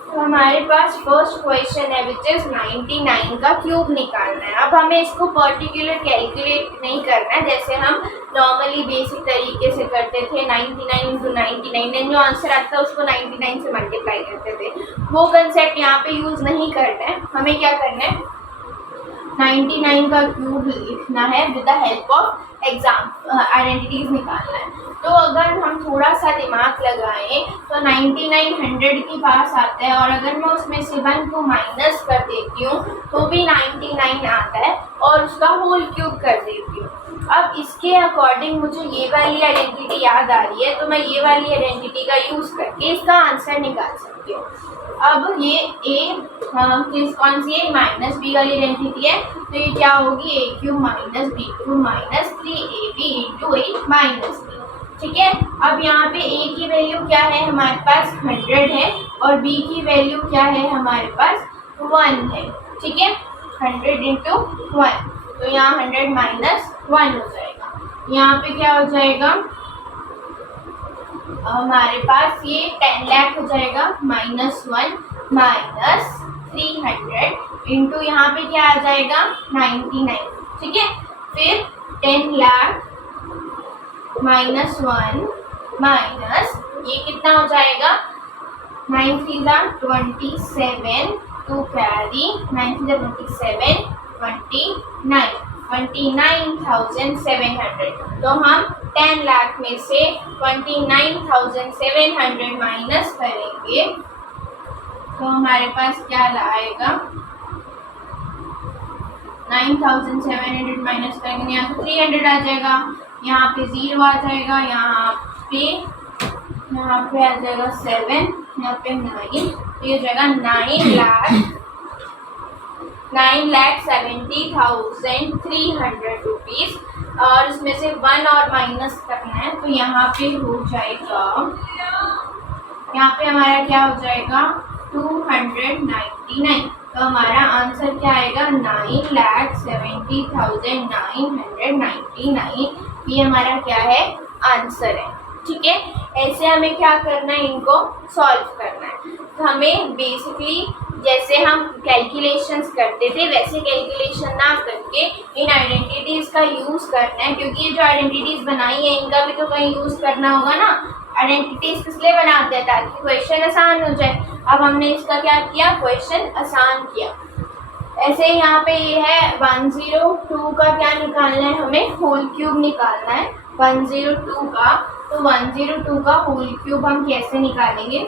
तो हमारे पास फर्स्ट क्वेश्चन है विच इज 99 का क्यूब निकालना है। अब हमें इसको पर्टिकुलर कैलकुलेट नहीं करना है, जैसे हम नॉर्मली बेसिक तरीके से करते थे 99 इंटू 99, जो आंसर आता है उसको 99 से मल्टीप्लाई करते थे। वो कंसेप्ट यहाँ पे यूज नहीं करना है। हमें क्या करना है, 99 का क्यूब लिखना है with the help of identities निकालना है। तो अगर हम थोड़ा सा दिमाग लगाएं तो 99 100 के पास आता है, और अगर मैं उसमें से 1 को माइनस कर देती हूँ तो भी 99 आता है और उसका होल क्यूब कर देती हूँ। अब इसके अकॉर्डिंग मुझे ये वाली आइडेंटिटी याद आ रही है, तो मैं ये वाली आइडेंटिटी का यूज़ करके इसका आंसर निकाल सकती हूँ। अब ये कौन सी है, माइनस बी वाली आइडेंटिटी है, तो ये क्या होगी, a cube minus B cube minus 3ab into a minus b. ठीक है, अब यहाँ पे a की वैल्यू क्या है हमारे पास 100 है और b की वैल्यू क्या है हमारे पास 1 है। ठीक है, 100 इंटू 1, तो यहाँ 100 माइनस 1 हो जाएगा। यहाँ पे क्या हो जाएगा, हमारे पास ये 10 लाख हो जाएगा, -1 माइनस 300 इंटू यहाँ पे क्या आ जाएगा 99। ठीक है, फिर 10 लाख -1 माइनस ये कितना हो जाएगा 9 3 27 टू कैरी 9 3 27 29,700। तो हम 10 लाख में से 29,700 माइनस करेंगे तो हमारे पास क्या आएगा, 9,700 माइनस करेंगे, यहाँ पे 300 आ जाएगा, यहाँ पे 0 आ जाएगा, यहाँ पे आ जाएगा 7, यहाँ पे 9, तो ये जाएगा 9,70,300 रुपीज़। और इसमें से 1 और माइनस करना है, तो यहाँ पे हो जाएगा, यहाँ पे हमारा क्या हो जाएगा 299। तो हमारा आंसर क्या आएगा 9,70,999। ये हमारा क्या है आंसर है। ठीक है, ऐसे हमें क्या करना है, इनको सॉल्व करना है। तो हमें बेसिकली जैसे हम कैलकुलेशंस करते थे वैसे कैलकुलेशन ना करके इन आइडेंटिटीज़ का यूज़ करना है, क्योंकि ये जो आइडेंटिटीज़ बनाई है इनका भी तो कहीं यूज़ करना होगा ना। आइडेंटिटीज़ किस लिए बनाते हैं, ताकि क्वेश्चन आसान हो जाए। अब हमने इसका क्या किया, क्वेश्चन आसान किया। ऐसे यहाँ पे ये है 102 का क्या निकालना है, हमें होल क्यूब निकालना है 102 का। तो 102 का होल क्यूब हम कैसे निकालेंगे,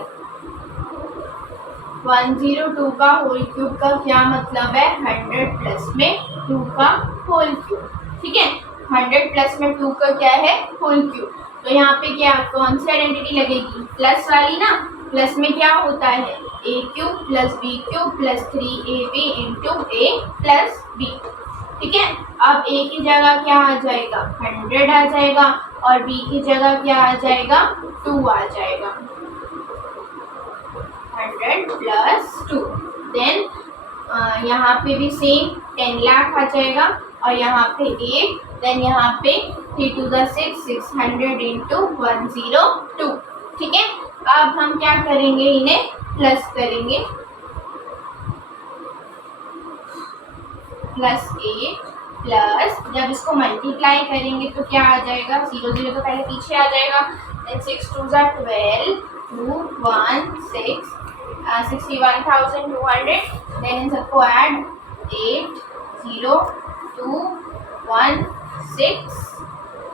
102 का होल क्यूब का क्या मतलब है, 100 प्लस में 2 का होल क्यूब। ठीक है, 100 प्लस में 2 का क्या है होल क्यूब। तो यहाँ पे क्या कौन सी आइडेंटिटी लगेगी, प्लस वाली ना। प्लस में क्या होता है, a cube plus B cube plus 3ab into a plus B. ठीक है, अब a की जगह क्या आ जाएगा 100 आ जाएगा और b की जगह क्या आ जाएगा 2 आ जाएगा, 100 प्लस 2। देन यहाँ पे भी सेम 10 लाख आ जाएगा और यहाँ पे 8, देन यहाँ पे 3 to the 6 600 into 102। ठीक है, अब हम क्या करेंगे, इन्हें प्लस करेंगे, प्लस 8 प्लस, जब इसको मल्टीप्लाई करेंगे तो क्या आ जाएगा, 0 0 तो पहले पीछे आ जाएगा, देन 6 2 12 2 1 6 61,200, देन इन सबको ऐड 8 0 2 1 6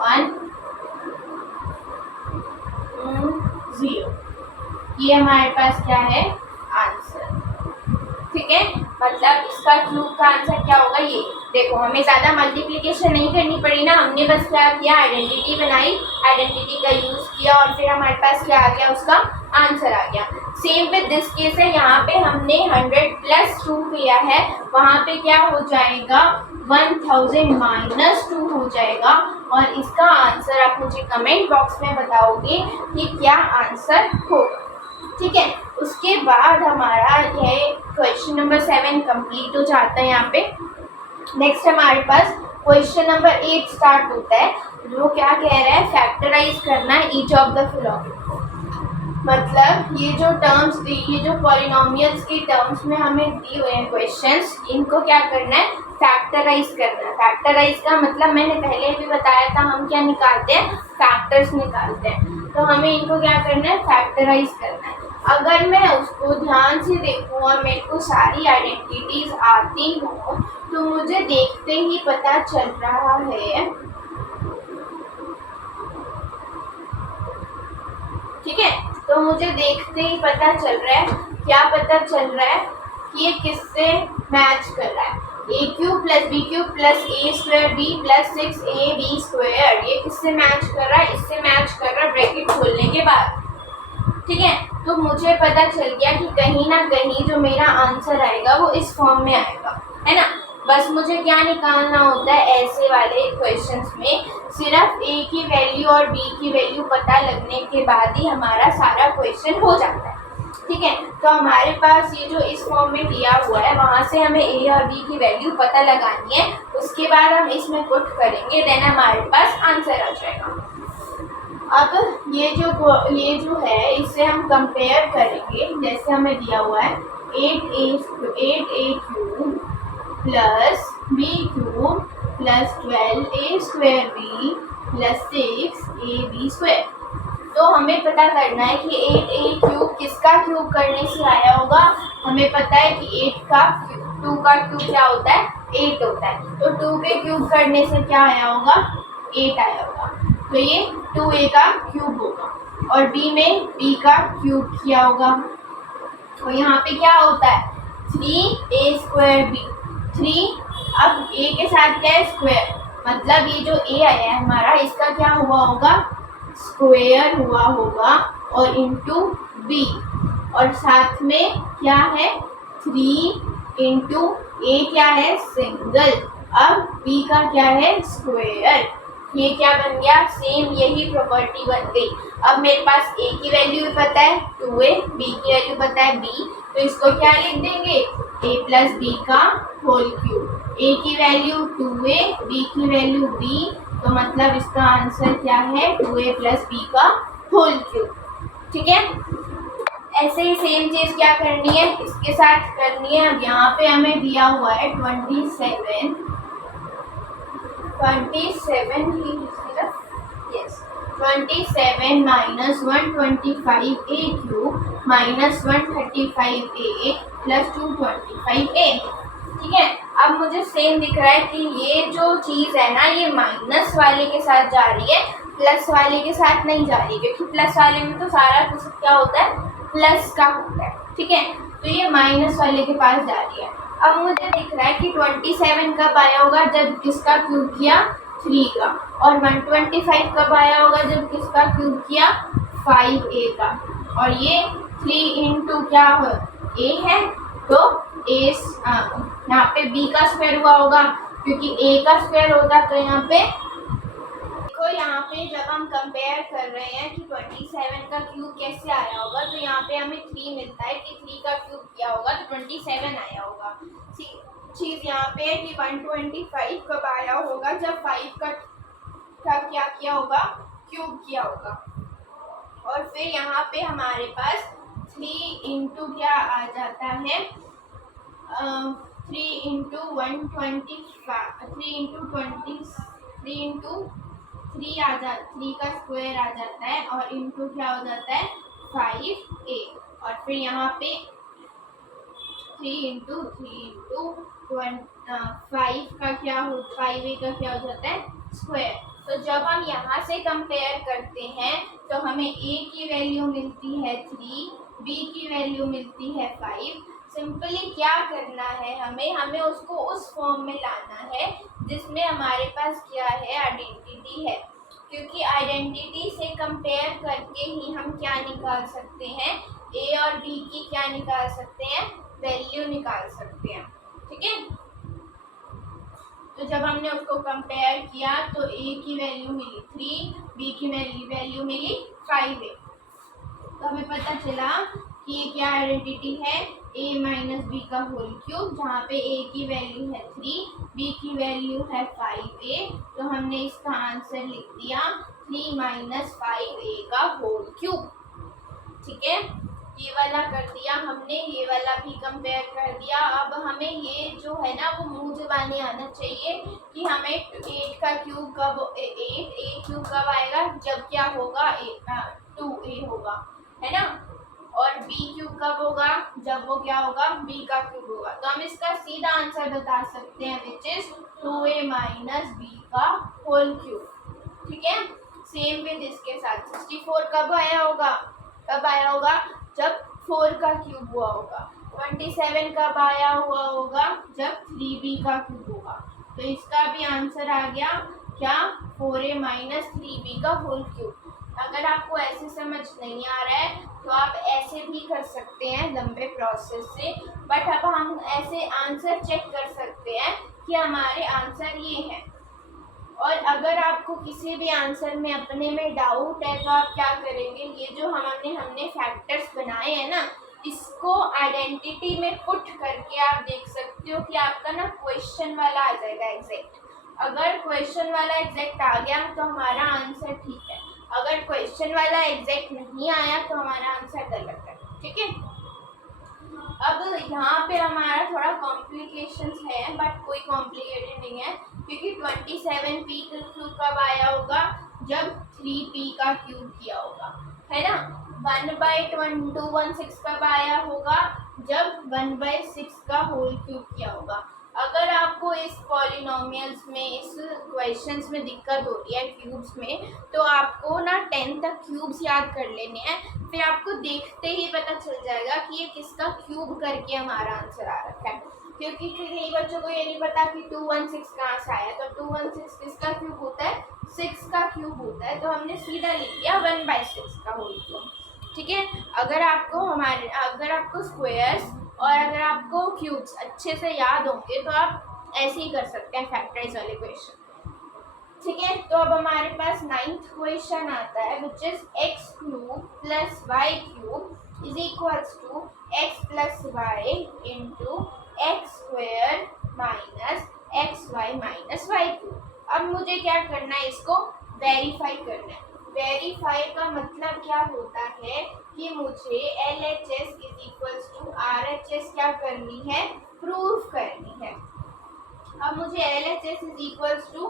1 0। ये हमारे पास क्या है, आंसर। ठीक है, मतलब इसका क्यूब का आंसर क्या होगा, ये देखो हमें ज़्यादा मल्टीप्लिकेशन नहीं करनी पड़ी ना, हमने बस क्या किया, आइडेंटिटी बनाई, आइडेंटिटी का यूज़ किया और फिर हमारे पास क्या आ गया, उसका आंसर आ गया। सेम विद दिस केस है, यहाँ पे हमने 100 प्लस 2 किया है, वहाँ पे क्या हो जाएगा, 1000 माइनस 2 हो जाएगा और इसका आंसर आप मुझे कमेंट बॉक्स में बताओगे कि क्या आंसर होगा। ठीक है, उसके बाद हमारा यह क्वेश्चन नंबर 7 कंप्लीट हो जाता है यहाँ पे। नेक्स्ट हमारे पास क्वेश्चन नंबर 8 स्टार्ट होता है, जो क्या कह रहा है, फैक्टराइज करना है ईच ऑफ द फॉलोइंग। मतलब ये जो टर्म्स दी, ये जो पॉलिनोमियल्स की टर्म्स में हमें दी हुए हैं क्वेश्चंस, इनको क्या करना है, फैक्टराइज करना है। फैक्टराइज का मतलब मैंने पहले भी बताया था, हम क्या निकालते हैं, फैक्टर्स निकालते हैं, तो हमें इनको क्या करना है, फैक्टराइज करना है। अगर मैं उसको ध्यान से देखूँ और मेरे को सारी आइडेंटिटीज आती हो तो मुझे देखते ही पता चल रहा है, ठीक है, तो मुझे देखते ही पता चल रहा है, क्या पता चल रहा है कि ये किससे मैच कर रहा है, a cube plus B cube plus a square B plus 6ab square, ये किससे मैच कर रहा है, इससे मैच कर रहा है ब्रैकेट खोलने के बाद। ठीक है, तो मुझे पता चल गया कि कहीं ना कहीं जो मेरा आंसर आएगा वो इस फॉर्म में आएगा, है ना। बस मुझे क्या निकालना होता है, ऐसे वाले क्वेश्चंस में सिर्फ ए की वैल्यू और बी की वैल्यू पता लगने के बाद ही हमारा सारा क्वेश्चन हो जाता है। ठीक है, तो हमारे पास ये जो इस फॉर्म में दिया हुआ है, वहाँ से हमें ए और बी की वैल्यू पता लगानी है, उसके बाद हम इसमें पुट करेंगे, देन हमारे पास आंसर आ जाएगा। अब ये जो है इससे हम कंपेयर करेंगे, जैसे हमें दिया हुआ है 8a cube plus B cube plus 12a square B plus 6ab square. तो हमें पता करना है कि 8a क्यूब किसका क्यूब करने से आया होगा। हमें पता है कि 2 का क्यूब क्या होता है, 8 होता है, तो 2 के क्यूब करने से क्या आया होगा, 8 आया होगा, तो ये 2a का क्यूब होगा। और b में b का क्यूब किया होगा, तो यहाँ पे क्या होता है, 3a स्क्वायर b, 3, अब a के साथ क्या है, स्क्वायर, मतलब ये जो a आया है हमारा, इसका क्या हुआ होगा, स्क्वायर हुआ होगा और इंटू b, और साथ में क्या है, 3 इंटू a क्या है, सिंगल, अब b का क्या है, स्क्वायर। ये क्या बन गया, सेम यही प्रॉपर्टी बन गई। अब मेरे पास a की वैल्यू भी पता है 2a, b की वैल्यू पता है b, तो इसको क्या लिख देंगे, a प्लस बी का होल क्यूब। a की वैल्यू 2a, b की वैल्यू b, तो मतलब इसका आंसर क्या है, 2a प्लस b का होल क्यूब। ठीक है, ऐसे ही सेम चीज क्या करनी है, इसके साथ करनी है। अब यहाँ पे हमें दिया हुआ है 27 minus 125a cube minus 135a plus 225a। ठीक है, अब मुझे सेम दिख रहा है कि ये जो चीज़ है ना, ये माइनस वाले के साथ जा रही है, प्लस वाले के साथ नहीं जा रही, क्योंकि प्लस वाले में तो सारा कुछ क्या होता है, प्लस का होता है। ठीक है, तो ये माइनस वाले के पास जा रही है। अब मुझे दिख रहा है कि 27 कब आया होगा, जब किसका क्यूब किया, 3 का, और 125 कब आया होगा, जब किसका क्यूब किया, 5a का, और ये 3 इंटू क्या हो, a है, तो a यहाँ पे b का स्क्वायर हुआ होगा, क्योंकि a का स्क्वायर होता तो यहाँ पे देखो तो यहाँ पे जब हम कंपेयर कर रहे हैं कि 27 का क्यूब कैसे आया होगा, तो यहाँ पे हमें 3 मिलता है कि 3 का क्यूब किया होगा तो 27 आया होगा। चीज़ यहाँ पे है कि 125 कब आया होगा, जब 5 का क्या किया होगा, क्यूब किया होगा। और फिर यहाँ पे हमारे पास 3 इंटू क्या आ जाता है, 3 इंटू 125, 3 इंटू 3 आ जाता, 3 का स्क्वायर आ जाता है और इंटू क्या हो जाता है 5a। और फिर यहाँ पे 3 इंटू 5 का क्या हो, 5a का क्या हो जाता है स्क्वायर। तो जब हम यहाँ से कंपेयर करते हैं तो हमें a की वैल्यू मिलती है 3, b की वैल्यू मिलती है 5। सिंपली क्या करना है, हमें उसको उस फॉर्म में लाना है जिसमें हमारे पास क्या है, आइडेंटिटी है। क्योंकि आइडेंटिटी से कंपेयर करके ही हम क्या निकाल सकते हैं, a और b की क्या निकाल सकते हैं, वैल्यू निकाल सकते हैं। ठीक है, तो जब हमने उसको कंपेयर किया तो a की वैल्यू मिली 3, b की वैल्यू मिली 5a। तो हमें पता चला कि ये क्या आइडेंटिटी है, a माइनस बी का होल क्यूब, जहाँ पे a की वैल्यू है 3, b की वैल्यू है 5a। तो हमने इसका आंसर लिख दिया 3 माइनस 5a का होल क्यूब। ठीक है, ये वाला कर दिया हमने, ये वाला भी कंपेयर कर दिया। अब हमें ये जो है ना वो मुंह जुबानी आना चाहिए कि हमें 8 का क्यूब कब, 8a क्यूब कब आएगा, जब क्या होगा 2a होगा, है ना। और b क्यूब कब होगा, जब वो क्या होगा, b का क्यूब होगा। तो हम इसका सीधा आंसर बता सकते हैं which is 2a minus b का होल क्यूब। ठीक है, सेम विद इसके साथ 64 कब आया होगा, जब 4 का क्यूब हुआ होगा। 27 कब आया हुआ होगा, जब 3b का क्यूब होगा। तो इसका भी आंसर आ गया क्या, 4a माइनस 3b का होल क्यूब। अगर आपको ऐसे समझ नहीं आ रहा है तो आप ऐसे भी कर सकते हैं लंबे प्रोसेस से, बट अब हम ऐसे आंसर चेक कर सकते हैं कि हमारे आंसर ये है। और अगर आपको किसी भी आंसर में अपने में डाउट है तो आप क्या करेंगे, ये जो हमने फैक्टर्स बनाए हैं ना, इसको आइडेंटिटी में पुट करके आप देख सकते हो कि आपका ना क्वेश्चन वाला आ जाएगा एग्जैक्ट। अगर क्वेश्चन वाला एग्जैक्ट आ गया तो हमारा आंसर ठीक है, अगर क्वेश्चन वाला एग्जैक्ट नहीं आया तो हमारा आंसर गलत है। ठीक है, अब यहाँ पे हमारा थोड़ा कॉम्प्लिकेशंस है, बट कोई कॉम्प्लिकेटेड नहीं है, क्योंकि 27p का क्यूब कब आया होगा, जब 3p का क्यूब किया होगा, है ना। 1/216 कब आया होगा, जब 1/6 का होल क्यूब किया होगा। अगर आपको इस पॉलिनोमियल्स में, इस क्वेश्चंस में दिक्कत हो रही है क्यूब्स में, तो आपको ना 10 तक क्यूब्स याद कर लेने हैं, फिर आपको देखते ही पता चल जाएगा कि ये किसका क्यूब करके हमारा आंसर आ रखा है। क्योंकि कई बच्चों को ये नहीं पता कि 216 कहाँ से आया, तो 216 किसका क्यूब होता है, 6 का क्यूब होता है। तो हमने सीधा लिख दिया 1/6 का होल क्यूब। ठीक है, अगर आपको स्क्वायर्स और अगर आपको क्यूब्स अच्छे से याद होंगे तो आप ऐसे ही कर सकते हैं फैक्टराइज वाले क्वेश्चन। ठीक है, तो अब हमारे पास 9th क्वेश्चन आता है which is x cube plus y cube is equals to x plus Y into x square minus x Y minus Y cube. अब मुझे क्या करना है, इसको वेरीफाई करना है। वेरीफाई का मतलब क्या होता है कि मुझे LHS is equals to RHS क्या करनी है, प्रूफ करनी है। अब मुझे LHS is equals to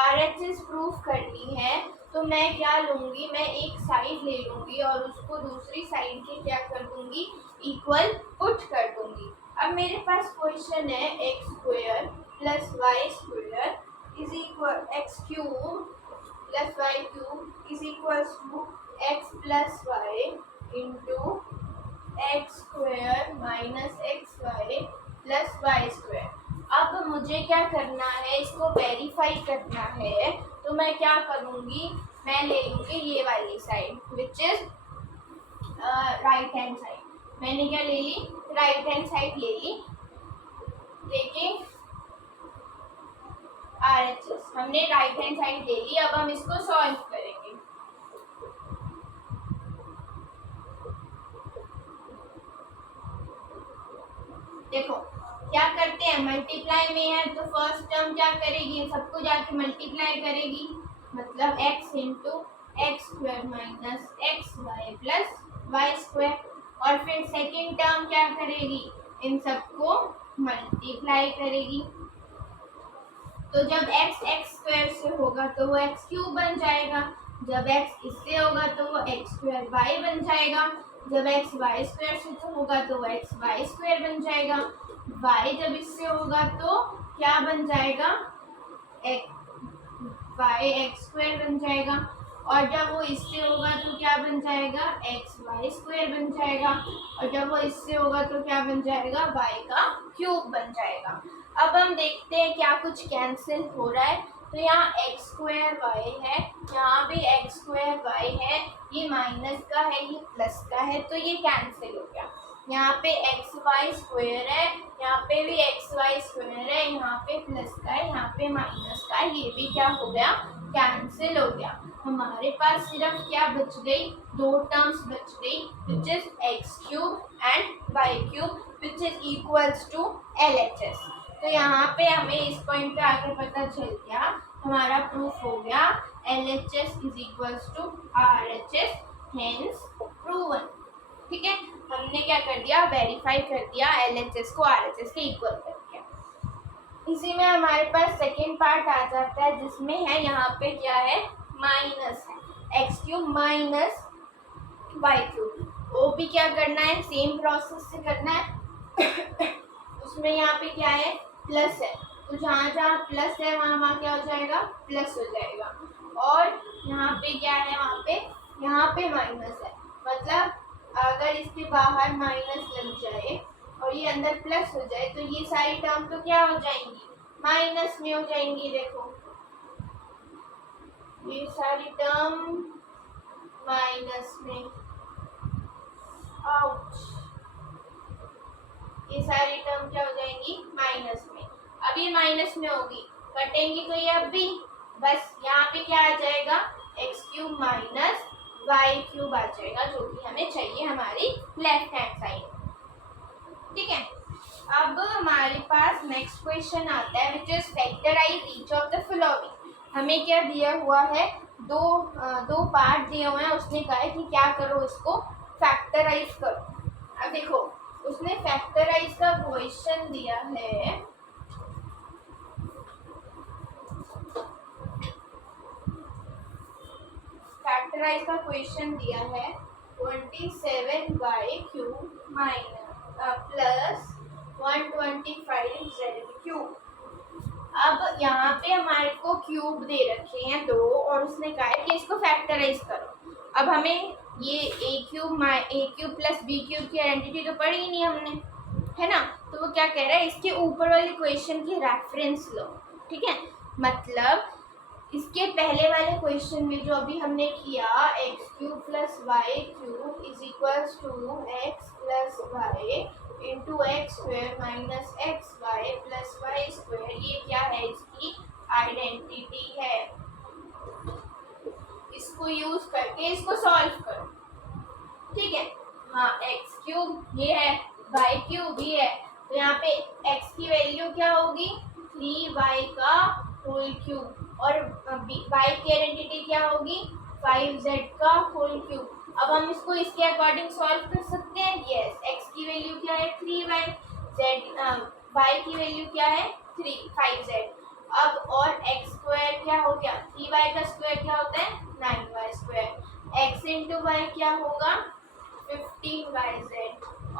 RHS proof करनी है, तो मैं क्या लूँगी, मैं एक साइड ले लूँगी और उसको दूसरी साइड के क्या कर दूँगी, इक्वल पुट कर दूँगी। अब मेरे पास क्वेश्चन है x square plus Y square is equal x cube plus y cube is equals to x plus Y into x square minus x y plus Y square. अब मुझे क्या करना है, इसको वेरीफाई करना है, तो मैं क्या करूँगी, मैं ले लूँगी ये वाली side which is right hand side. मैंने क्या ले ली, राइट हैंड साइड ले ली। देखिए RHS। हमने राइट हैंड साइड ले ली, अब हम इसको सॉल्व करेंगे। देखो क्या करते हैं, मल्टीप्लाई में है तो फर्स्ट टर्म क्या करेगी, सबको जाके मल्टीप्लाई करेगी, मतलब x into x square minus x y plus Y square. और फिर सेकेंड टर्म क्या करेगी, इन सबको मल्टीप्लाई करेगी। तो जब x एक्स स्क्वायर से होगा तो वो एक्स क्यूब बन जाएगा, जब x इससे होगा तो वो एक्स स्क्वायर वाई बन जाएगा, जब x वाई स्क्वायर से तो होगा तो वो एक्स वाई स्क्वायर बन जाएगा, y जब इससे होगा तो क्या बन जाएगा, वाई एक्स स्क्वायर बन जाएगा, और जब वो इससे होगा तो क्या बन जाएगा, एक्स वाई स्क्वायर बन जाएगा, और जब वो इससे होगा तो क्या बन जाएगा, वाई का क्यूब बन जाएगा। अब हम देखते हैं क्या कुछ कैंसिल हो रहा है। तो यहाँ एक्स स्क्वायर वाई है, यहाँ भी एक्स स्क्वायर वाई है, ये माइनस का है, ये प्लस का है, तो ये कैंसिल हो गया। यहाँ पे एक्स वाई स्क्वायर है, यहाँ पे भी एक्स वाई स्क्वायर है, यहाँ पे प्लस का है, यहाँ पे माइनस का है, ये भी क्या हो गया, कैंसिल हो गया। हमारे पास सिर्फ क्या बच गई, दो टर्म्स बच गई, which is x cube and y cube, which is equals to LHS। तो यहाँ पे हमें इस पॉइंट पे आके पता चल गया, हमारा प्रूफ हो गया LHS is equals to RHS, hence proven. ठीक है, हमने क्या कर दिया, वेरीफाई कर दिया, LHS को RHS के इक्वल कर दिया। इसी में हमारे पास सेकेंड पार्ट आ जाता है, जिसमें है यहाँ पे क्या है, माइनस है, x cube minus Y cube. वो भी क्या करना है, सेम प्रोसेस से करना है। उसमें यहाँ पे क्या है, प्लस है, तो जहाँ जहाँ प्लस है वहाँ वहाँ क्या हो जाएगा, प्लस हो जाएगा। और यहाँ पे क्या है, वहाँ पे यहाँ पे माइनस है, मतलब अगर इसके बाहर माइनस लग जाए और ये अंदर प्लस हो जाए तो ये सारी टर्म तो क्या हो जाएंगी, माइनस में हो जाएंगी। देखो ये सारी टर्म माइनस में, आउट, ये सारी टर्म क्या हो जाएंगी, माइनस में। अब ये माइनस में होगी, कटेंगी तो ये अब भी, बस यहाँ पे क्या आ जाएगा, x cube minus Y cube आ जाएगा, जो कि हमें चाहिए हमारी लेफ्ट हैंड साइड। ठीक है, अब हमारे पास नेक्स्ट क्वेश्चन आता है, which is factorise each of the following. हमें क्या दिया हुआ है, दो पार्ट दिए हुए हैं, उसने कहा है कि क्या करो, इसको फैक्टराइज करो। अब देखो उसने फैक्टराइज का क्वेश्चन दिया है, फैक्टराइज का क्वेश्चन दिया है 27y cube minus plus 125z cube. अब यहाँ पे हमारे को क्यूब दे रखे हैं दो, और उसने कहा है कि इसको फैक्टराइज करो। अब हमें ये a cube plus b cube की आइडेंटिटी तो पढ़ी ही नहीं हमने, है ना, तो वो क्या कह रहा है, इसके ऊपर वाले क्वेश्चन की रेफरेंस लो। ठीक है, मतलब इसके पहले वाले क्वेश्चन में जो अभी हमने किया, x cube plus y cube is equals to x plus Y into x square minus x y plus Y square, ये क्या है, इसकी आइडेंटिटी है। इसको यूज करके इसको सॉल्व करो। ठीक है, हाँ एक्स क्यूब ये है, वाई क्यूब ये है, तो यहाँ पे एक्स की वैल्यू क्या होगी, 3y का होल क्यूब, और y की आइडेंटिटी क्या होगी, 5z का होल क्यूब। अब हम इसको इसके अकॉर्डिंग सॉल्व कर सकते हैं। यस, x की वैल्यू क्या है 3y, y की वैल्यू क्या है 5z। अब और x स्क्वायर क्या हो गया, 3y का स्क्वायर क्या होता है 9y square, x into Y क्या होगा 15yz,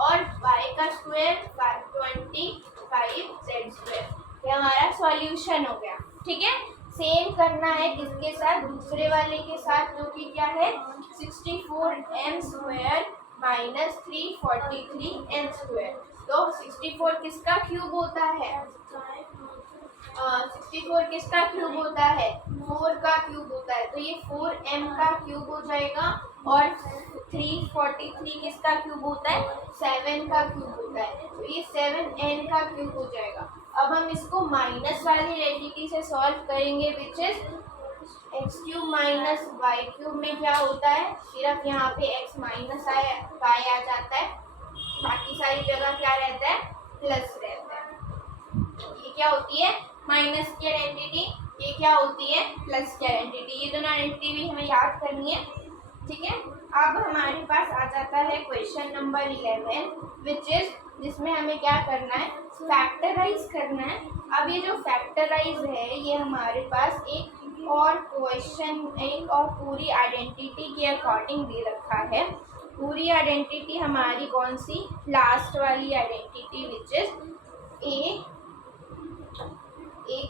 और y का स्क्वायर 25z स्क्वायर। ये हमारा सॉल्यूशन हो गया। ठीक है, सेम करना है किसके साथ, दूसरे वाले के साथ, जो कि क्या है 64m square minus 343n square. तो 64 किसका क्यूब होता है, 64 किसका क्यूब होता है, 4 का क्यूब होता है, तो ये 4m का क्यूब हो जाएगा, और 343 किसका क्यूब होता है, 7 का क्यूब होता है, तो ये 7n का क्यूब हो जाएगा। अब हम इसको माइनस वाली आइडेंटिटी से सॉल्व करेंगे, which is x cube minus Y cube में क्या होता है, सिर्फ यहाँ पे एक्स माइनस वाई आ जाता है, बाकी सारी जगह क्या रहता है, प्लस रहता है। ये क्या होती है, माइनस की आइडेंटिटी, ये क्या होती है, प्लस की आइडेंटिटी। ये दोनों आइडेंटिटी भी हमें याद करनी है, ठीक है। अब हमारे पास आ जाता है क्वेश्चन नंबर 11, विच इज जिसमें हमें क्या करना है, फैक्टराइज करना है। अब ये जो फैक्टराइज है ये हमारे पास एक और क्वेश्चन, एक और पूरी आइडेंटिटी के अकॉर्डिंग दे रखा है। पूरी आइडेंटिटी हमारी कौन सी, लास्ट वाली identity, which is a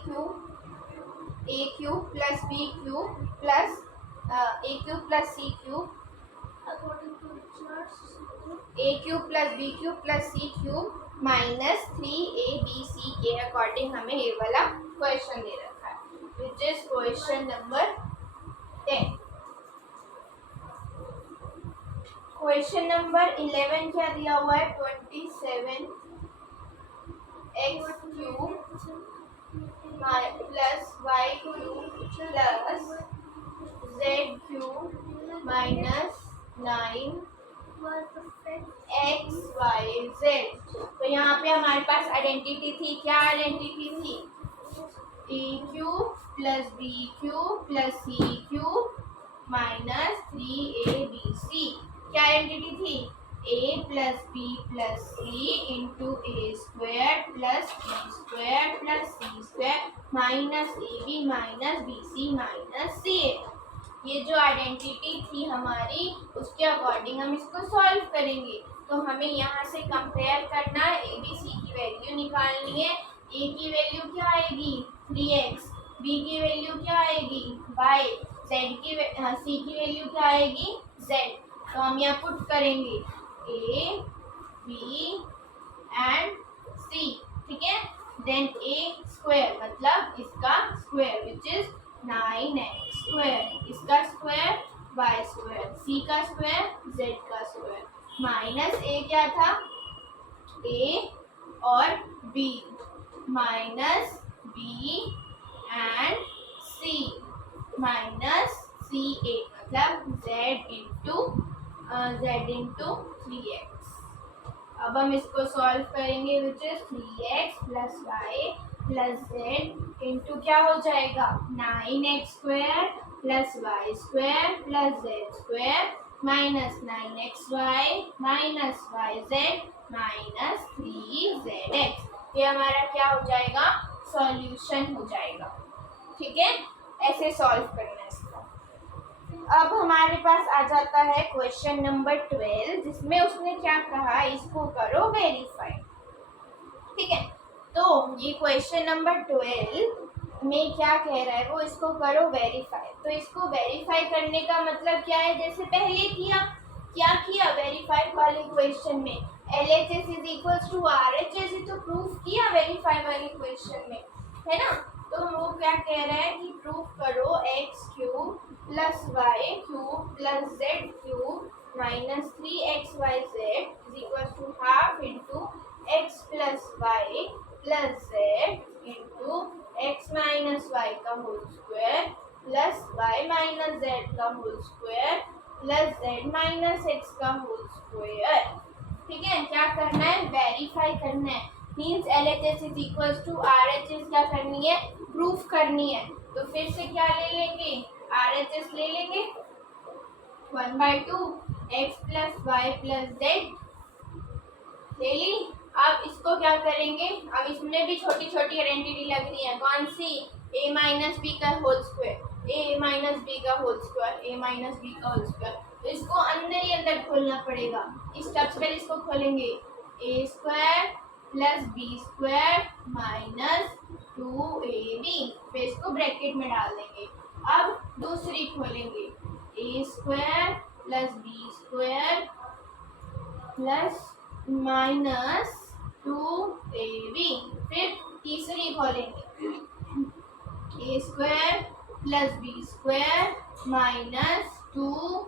cube plus B cube plus a cube plus c cube, a cube plus B cube plus c cube minus 3abc के अकॉर्डिंग हमें ये वाला क्वेश्चन दे रखा है, which is question number 10। Question number 11 क्या दिया हुआ है, 27 x cube plus y cube plus z cube minus 9 x y z. तो यहाँ पे हमारे पास आइडेंटिटी थी, क्या आइडेंटिटी थी, a cube plus B cube plus c cube minus 3abc। क्या आइडेंटिटी थी, a plus b plus c into a square plus b square plus c square minus a b minus b c minus c a. ये जो identity थी हमारी, उसके according हम इसको solve करेंगे। तो हमें यहाँ से कंपेयर करना है, ए बी सी की वैल्यू निकालनी है। ए की वैल्यू क्या आएगी, 3x, बी की वैल्यू क्या आएगी, y, सी की वैल्यू क्या आएगी, z। तो हम यहाँ पुट करेंगे a, b एंड c, ठीक है। देन a स्क्वायर मतलब इसका square, which is 9x square, इसका स्क्वायर y स्क्वायर, c का स्क्वायर z का स्क्वायर, माइनस a क्या था, a और b, minus b and c minus c a, मतलब z इंटू 3x। अब हम इसको सॉल्व करेंगे, which is 3x plus y plus z into क्या हो जाएगा, 9x square plus Y square plus z square minus 9xy minus y z minus 3zx। ये हमारा क्या हो जाएगा, सॉल्यूशन हो जाएगा, ठीक है। ऐसे सॉल्व करना है इसको। अब हमारे पास आ जाता है क्वेश्चन नंबर 12, जिसमें उसने क्या कहा, इसको करो वेरीफाई, ठीक है। तो ये क्वेश्चन नंबर 12 में क्या कह रहा है वो, इसको करो वेरीफाई। तो इसको वेरीफाई करने का मतलब क्या है, जैसे पहले किया, क्या किया वेरीफाई वाले क्वेश्चन में, LHS is equals to RHS, तो प्रूफ किया वेरीफाई वाले क्वेश्चन में, है ना। तो वो क्या कह रहा है कि प्रूफ करो x cube plus y cube plus z cube minus 3xy z is equal to half into x plus y plus z into x minus y का whole square plus y minus z का whole square plus z minus x का whole square, ठीक है। क्या करना है, verify करना है, means LHS is equals to RHS क्या करनी है, प्रूफ करनी है। तो फिर से क्या ले लेंगे, RHS ले लेंगे, 1/2 x plus y plus z ले ली। अब इसको क्या करेंगे, अब इसमें भी छोटी छोटी आइडेंटिटी लग रही है, कौन सी, a माइनस बी का whole square, a minus b का whole square, a minus b का होल स्क्वायर। तो इसको अंदर ही अंदर खोलना पड़ेगा। स्ट्रक्चर इसको खोलेंगे, a square plus b square minus 2ab, फिर इसको ब्रैकेट में डाल देंगे। अब दूसरी खोलेंगे, a square plus b square plus minus 2ab, फिर तीसरी खोलेंगे, a square plus b square minus 2xz,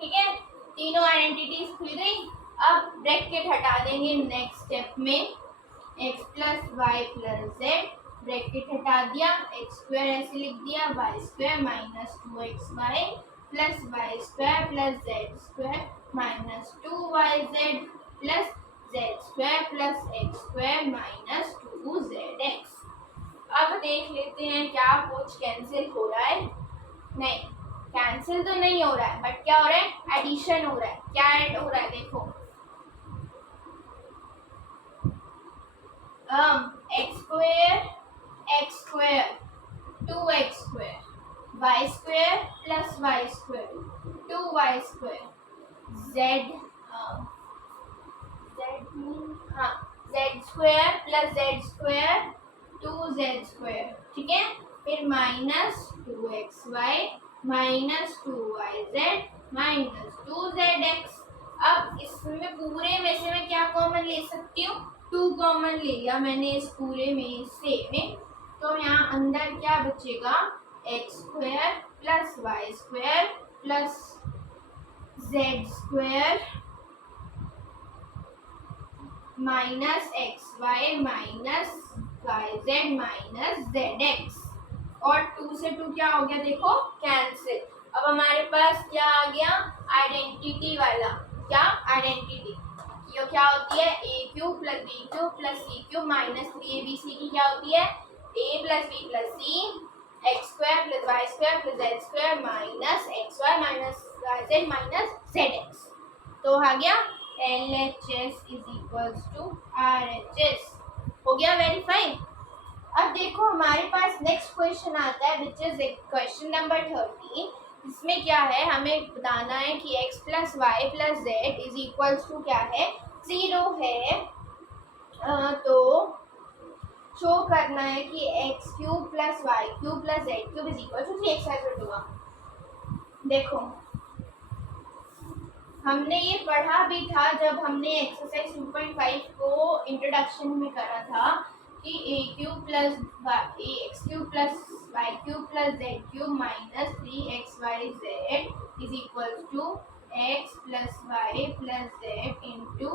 ठीक है। तीनों आइडेंटिटीज खुल गई। अब ब्रैकेट हटा देंगे नेक्स्ट स्टेप में, x plus y plus z, bracket हटा दिया, एक्स स्क्वायर ऐसे लिख दिया, y square minus 2xy plus Y square plus z square minus 2yz plus z square plus x square minus 2zx। अब देख लेते हैं क्या कुछ कैंसिल हो रहा है। नहीं, कैंसिल तो नहीं हो रहा है, बट क्या हो रहा है, एडिशन हो रहा है। क्या ऐड हो रहा है देखो, x square 2x square y square plus Y square 2y square z हाँ z square plus z square 2z square, ठीक है। फिर minus 2xy minus 2yz minus 2zx। अब इसमें पूरे में से मैं क्या कॉमन ले सकती हूँ, 2 कॉमन ले लिया मैंने इस पूरे में से में, तो यहाँ अंदर क्या बचेगा, x square plus Y square plus z square minus x Y minus y z minus z x. और 2 से 2 क्या हो गया देखो, कैंसिल। अब हमारे पास क्या आ गया, आइडेंटिटी वाला। क्या आइडेंटिटी, ये क्या होती है, a cube plus B cube plus c cube minus 3abc की क्या होती है, a plus b plus c x square plus Y square plus z square minus x Y minus y z minus z x. तो आ गया LHS is equals to RHS। हो गया verify. अब देखो हमारे पास नेक्स्ट क्वेश्चन आता है विच इज क्वेश्चन नंबर 13। इसमें क्या है, हमें बताना है कि x plus y plus z is equals to क्या है, 0 है। तो शो करना है कि x cube plus y cube plus z cube is equal to 3x ऐसे होगा। देखो हमने ये पढ़ा भी था जब हमने एक्सरसाइज 2.5 को इंट्रोडक्शन में करा था कि a cube plus x cube plus y cube plus z cube minus 3xyz is equal to x plus y plus z into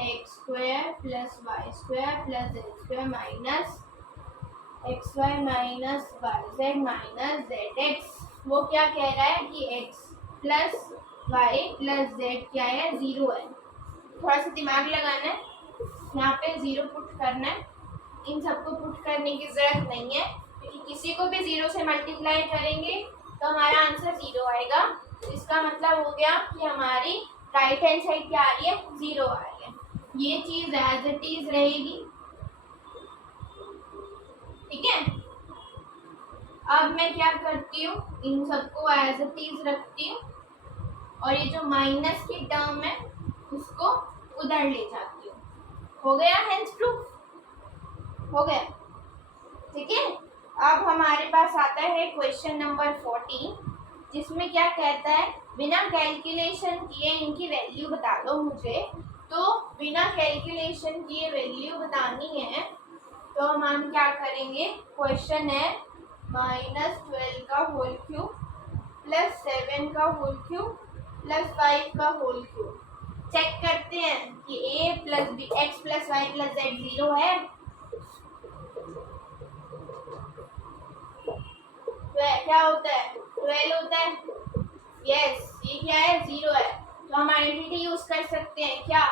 x square plus Y square plus z square minus x Y minus y z minus z x. वो क्या कह रहा है कि x plus y plus z क्या है, 0 है। थोड़ा सा दिमाग लगाना है, यहाँ पे 0 पुट करना है। इन सबको पुट करने की जरूरत नहीं है, क्योंकि किसी को भी 0 से मल्टीप्लाई करेंगे तो हमारा आंसर 0 आएगा। इसका मतलब हो गया कि हमारी राइट हैंड साइड क्या आ रही है, 0 आ रही है। ये चीज एज इट इज रहेगी, ठीक है। अब मैं क्या करती हूँ, इन सबको एज इट इज रखती हूँ और ये जो माइनस की टर्म है उसको उधर ले जाती हूँ। हो गया हेंस प्रूफ, हो गया, ठीक है। अब हमारे पास आता है क्वेश्चन नंबर 14, जिसमें क्या कहता है, बिना कैलकुलेशन किए इनकी वैल्यू बता दो मुझे। तो बिना कैलकुलेशन किए वैल्यू बतानी है तो हम क्या करेंगे, क्वेश्चन है -12 का होल क्यूब प्लस 7 का होल क्यूब प्लस 5 का होल क्यूब। चेक करते हैं कि a plus b x plus y plus z 0 है। तो क्या होता है, 12 होता है। यस, ये क्या है, 0 है। तो हम आइडेंटिटी यूज कर सकते हैं, क्या,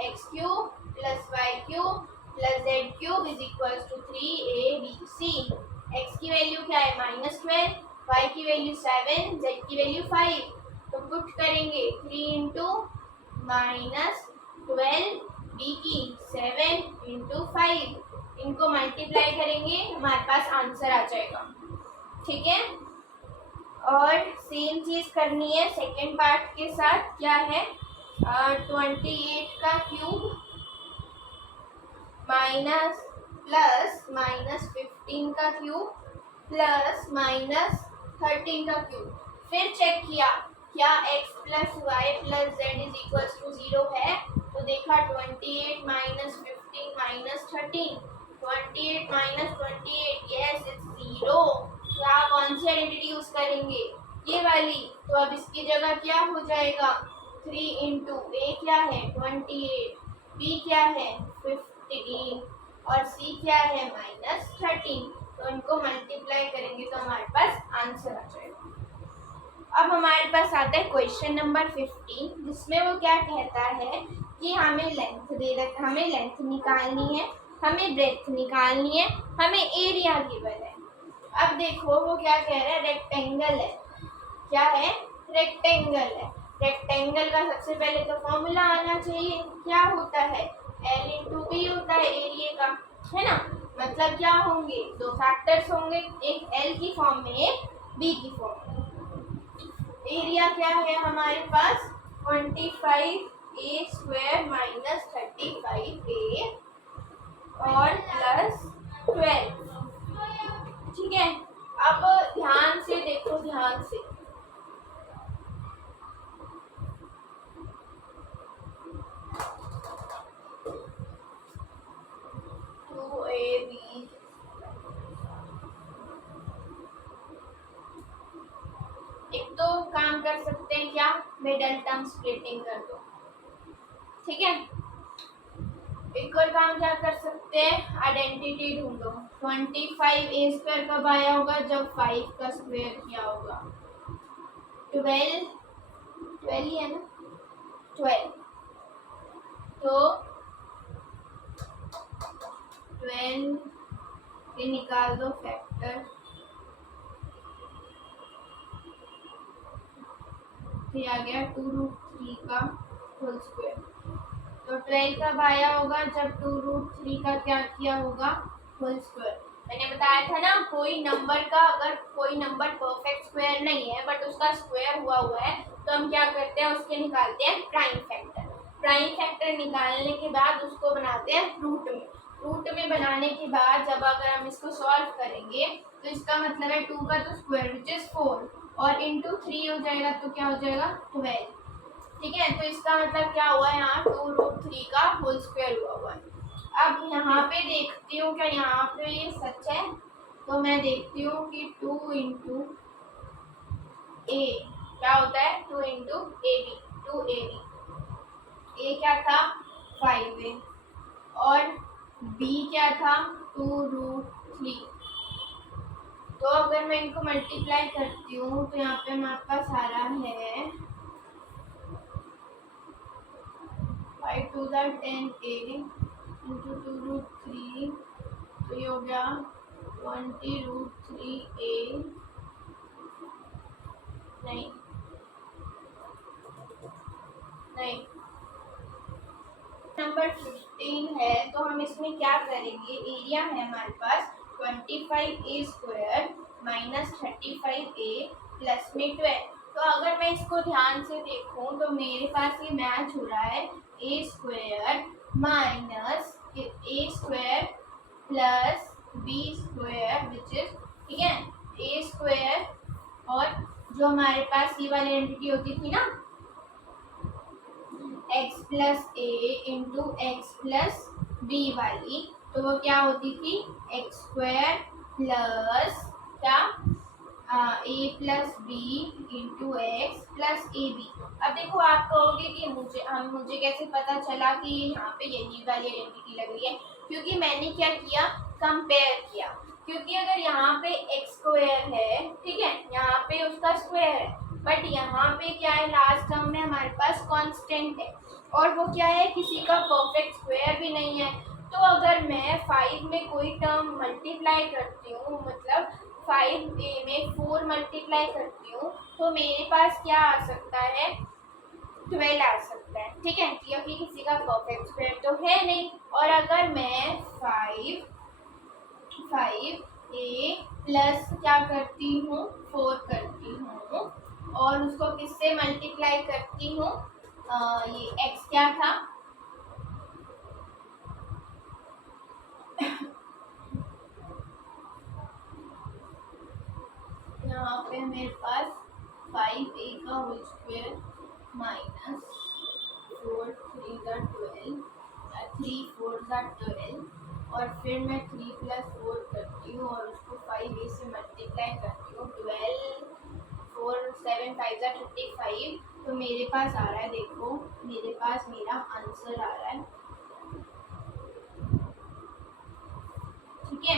x cube plus y cube plus z cube is equal to 3abc। X की वैल्यू क्या है, -12, वाई की वैल्यू 7, जेड की वैल्यू 5। तो पुट करेंगे 3 इंटू -12, बी की 7 इंटू 5, इनको मल्टीप्लाई करेंगे, हमारे पास आंसर आ जाएगा, ठीक है। और सेम चीज करनी है सेकेंड पार्ट के साथ। क्या है, 28 का क्यूब माइनस प्लस -15 का क्यूब प्लस -13 का क्यूब। फिर चेक किया क्या x plus y plus z is equal to 0 है। तो देखा 28 -15 -13, 28 -28, यस इट्स 0। तो आप कौन सी आइडेंटिटी यूज करेंगे, ये वाली। तो अब इसकी जगह क्या हो जाएगा, 3 इंटू ए क्या है 28, बी क्या है 15 और c क्या है -13। तो इनको मल्टीप्लाई करेंगे तो हमारे पास आंसर आ जाएगा। अब हमारे पास आता है क्वेश्चन नंबर 15, जिसमें वो क्या कहता है कि हमें लेंथ दे रखा, हमें लेंथ निकालनी है, हमें ब्रेथ निकालनी है, हमें एरिया गिवन है। अब देखो वो क्या कह रहा है, रेक्टेंगल है। क्या है? रेक्टेंगल है। रेक्टेंगल का सबसे पहले तो फॉर्मूला आना चाहिए। क्या होता है? L इंटू बी होता है एरिया का, है ना। मतलब क्या होंगे? दो फैक्टर्स होंगे, एक L की फॉर्म में, एक B की फॉर्म में। एरिया क्या है हमारे पास? 25a स्क्वायर माइनस 35a और प्लस 12। ठीक है। अब ध्यान से देखो, ध्यान से। टू ए बी, एक तो काम कर सकते हैं क्या, मिडल टर्म स्प्लिटिंग कर दो। ठीक है। एक और काम क्या कर सकते हैं, आइडेंटिटी ढूंढो। 25a स्क्वायर कब आया होगा? जब 5 का स्क्वायर किया होगा। 12 ही है ना, 12। तो 12 के निकाल दो फैक्टर, फिर आ गया 2√3 का होल स्क्वायर। तो 12 कब आया होगा? जब 2√3 का क्या किया होगा? Whole square. मैंने बताया था ना, कोई नंबर का अगर कोई नंबर परफेक्ट स्क्वायर नहीं है बट उसका स्क्वायर हुआ है तो हम क्या करते हैं, उसके निकालते हैं प्राइम फैक्टर। प्राइम फैक्टर निकालने के बाद उसको बनाते हैं रूट में। रूट में बनाने के बाद जब अगर हम इसको सॉल्व करेंगे तो इसका मतलब है 2 का तो स्क्वायर विच इज 4 और इंटू 3 हो जाएगा, तो क्या हो जाएगा? 12। ठीक है। तो इसका मतलब क्या हुआ है, यहाँ 2√3 का होल स्क्वायर हुआ है। अब यहाँ पे देखती हूँ क्या यहाँ पे ये सच है, तो मैं देखती हूँ कि 2 इंटू ए क्या होता है, 2 इंटू ए बी, 2ab। ए क्या था? 5a और बी क्या था? 2√3। तो अगर मैं इनको मल्टीप्लाई करती हूँ तो यहाँ पे हमारे पास आ रहा है 5 2 10a इंटू 2√3, तो ये हो गया 20√3a। नहीं नहीं, नंबर 15 है, तो हम इसमें क्या करेंगे, एरिया है हमारे पास 25a square minus 35a plus में 12। तो अगर मैं इसको ध्यान से देखूं तो मेरे पास ये मैच हो रहा है a square minus a square plus b square which is, ठीक है, a स्क्वायर और जो हमारे पास ये वाली एंटिटी होती थी ना x प्लस ए इंटू एक्स प्लस बी वाली, तो वो क्या होती थी? एक्स स्क्वायर प्लस क्या, a plus b into x plus a b. अब देखो आप कहोगे कि मुझे कैसे पता चला कि यहाँ पे यही वाली आइडेंटिटी लग रही है, क्योंकि मैंने क्या किया, कंपेयर किया। क्योंकि अगर यहाँ पे एक्स स्क्वायर है, ठीक है, यहाँ पे उसका स्क्वायर है, बट यहाँ पे क्या है, लास्ट टर्म में हमारे पास कांस्टेंट है और वो क्या है, किसी का परफेक्ट स्क्वायर भी नहीं है। तो अगर मैं 5 में कोई टर्म मल्टीप्लाई करती हूँ, मतलब 5a में 4 मल्टीप्लाई करती हूँ, तो मेरे पास क्या आ सकता है, 12 आ सकता है। ठीक है, क्योंकि किसी का परफेक्ट स्क्वायर तो है नहीं। और अगर मैं 5a प्लस क्या करती हूँ, 4 करती हूँ और उसको किससे मल्टीप्लाई करती हूँ, ये x क्या था, यहाँ पे मेरे पास 5a का होल स्क्वायर माइनस 4 3 का 12, 3 4 का 12 और फिर मैं 3 प्लस 4 करती हूँ और उसको 5a से मल्टीप्लाई करती हूँ, 12 4 7 5 का 35। तो मेरे पास आ रहा है, देखो मेरे पास मेरा आंसर आ रहा है ठीक है।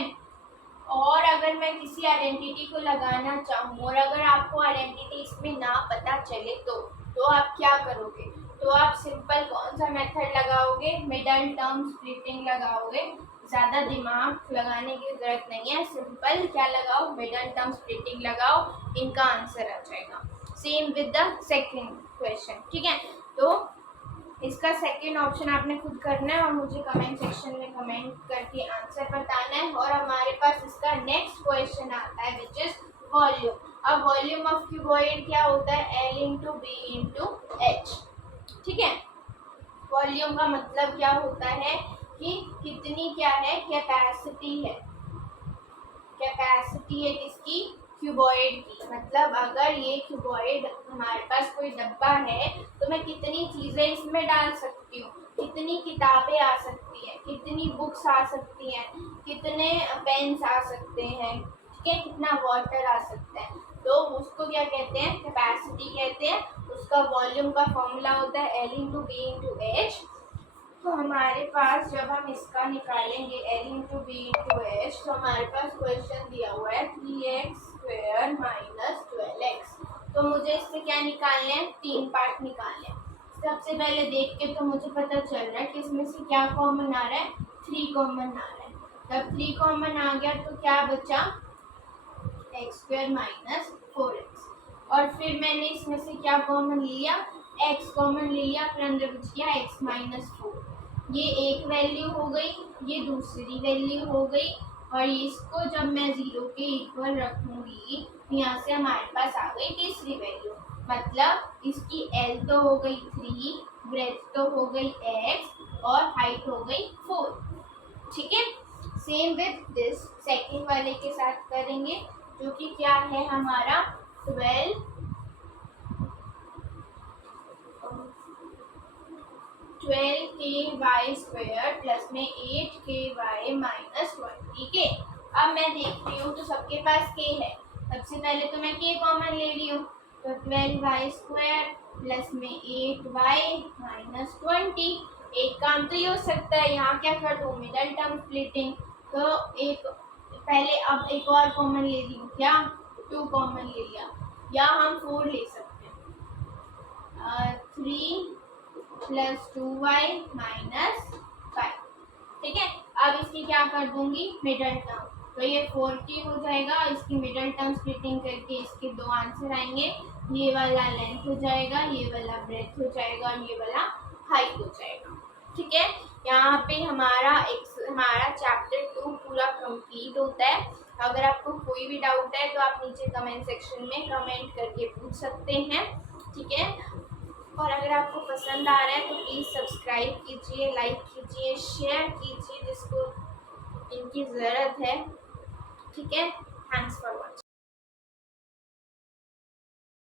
और अगर मैं किसी आइडेंटिटी को लगाना चाहूँ और अगर आपको आइडेंटिटी इसमें ना पता चले तो आप क्या करोगे? तो आप सिंपल कौन सा मेथड लगाओगे? मिडल टर्म स्प्लिटिंग लगाओगे। ज़्यादा दिमाग लगाने की ज़रूरत नहीं है, सिंपल क्या लगाओ? मिडल टर्म स्प्लिटिंग लगाओ, इनका आंसर आ जाएगा। Same with the second question, ठीक है। तो इसका सेकेंड ऑप्शन आपने खुद करना है और मुझे कमेंट सेक्शन में कमेंट करके आंसर बताना है। और हमारे पास इसका नेक्स्ट क्वेश्चन आता है विच इज वॉल्यूम। अब वॉल्यूम ऑफ क्यूबॉइड क्या होता है? L into b into h, ठीक है। वॉल्यूम का मतलब क्या होता है कि कितनी क्या है? कैपेसिटी है। कैपेसिटी है किसकी? क्यूबॉइड की। मतलब अगर ये क्यूबॉइड हमारे पास कोई डब्बा है तो मैं कितनी चीज़ें इसमें डाल सकती हूँ, कितनी किताबें आ सकती हैं, कितनी बुक्स आ सकती हैं, कितने पेन्स आ सकते हैं, ठीक है, कितना वाटर आ सकता है। तो उसको क्या कहते हैं? कैपेसिटी कहते हैं। उसका वॉल्यूम का फॉर्मूला होता है L into b into h. तो हमारे पास जब हम इसका निकालेंगे L into b into h, तो हमारे पास क्वेश्चन दिया हुआ है 3x स्क्वायर माइनस 12x। तो मुझे इससे क्या निकालने हैं? 3 पार्ट निकालने हैं। सबसे पहले देख के तो मुझे पता चल रहा है कि इसमें से क्या कॉमन आ रहा है? 3 कॉमन आ रहा है। जब 3 कॉमन आ गया तो क्या बचा? X square minus 4x। और फिर मैंने इसमें से क्या कॉमन लिया? x कॉमन ले लिया, फिर अंदर बच गया x माइनस 4। ये एक वैल्यू हो गई, ये दूसरी वैल्यू हो गई, और इसको जब मैं 0 के इक्वल रखूंगी तो यहाँ से हमारे पास आ गई तीसरी वैल्यू। मतलब इसकी L तो हो गई 3, ब्रेथ तो हो गई x और हाइट हो गई 4, ठीक है। सेम विद दिस सेकेंड वाले के साथ करेंगे जो कि क्या है हमारा 12k स्क्वायर प्लस में 8ky माइनस 20k। अब मैं देखती हूँ तो सबके पास k है। सबसे पहले तो मैं k कॉमन ले रही हूँ, तो 12y स्क्वायर प्लस में 8y माइनस 20। एक काम तो ये हो सकता है, यहाँ क्या कर दूँ? Middle term splitting. तो एक पहले अब एक और कॉमन ले रही हूँ, क्या? 2 कॉमन ले लिया, या हम 4 ले सकते हैं। 3 प्लस 2y माइनस 5, ठीक है। अब इसकी क्या कर दूंगी? Middle term. तो ये 4k हो जाएगा, इसकी मिडल टर्म स्प्लिटिंग करके इसके 2 आंसर आएंगे। ये वाला लेंथ हो जाएगा, ये वाला ब्रेथ हो जाएगा और ये वाला हाइट हो जाएगा, ठीक है। यहाँ पे हमारा चैप्टर 2 पूरा कंप्लीट होता है। अगर आपको कोई भी डाउट है तो आप नीचे कमेंट सेक्शन में कमेंट करके पूछ सकते हैं, ठीक है। और अगर आपको पसंद आ रहा है तो प्लीज़ सब्सक्राइब कीजिए, लाइक कीजिए, शेयर कीजिए जिसको इनकी ज़रूरत है, ठीक है। Thanks for watching.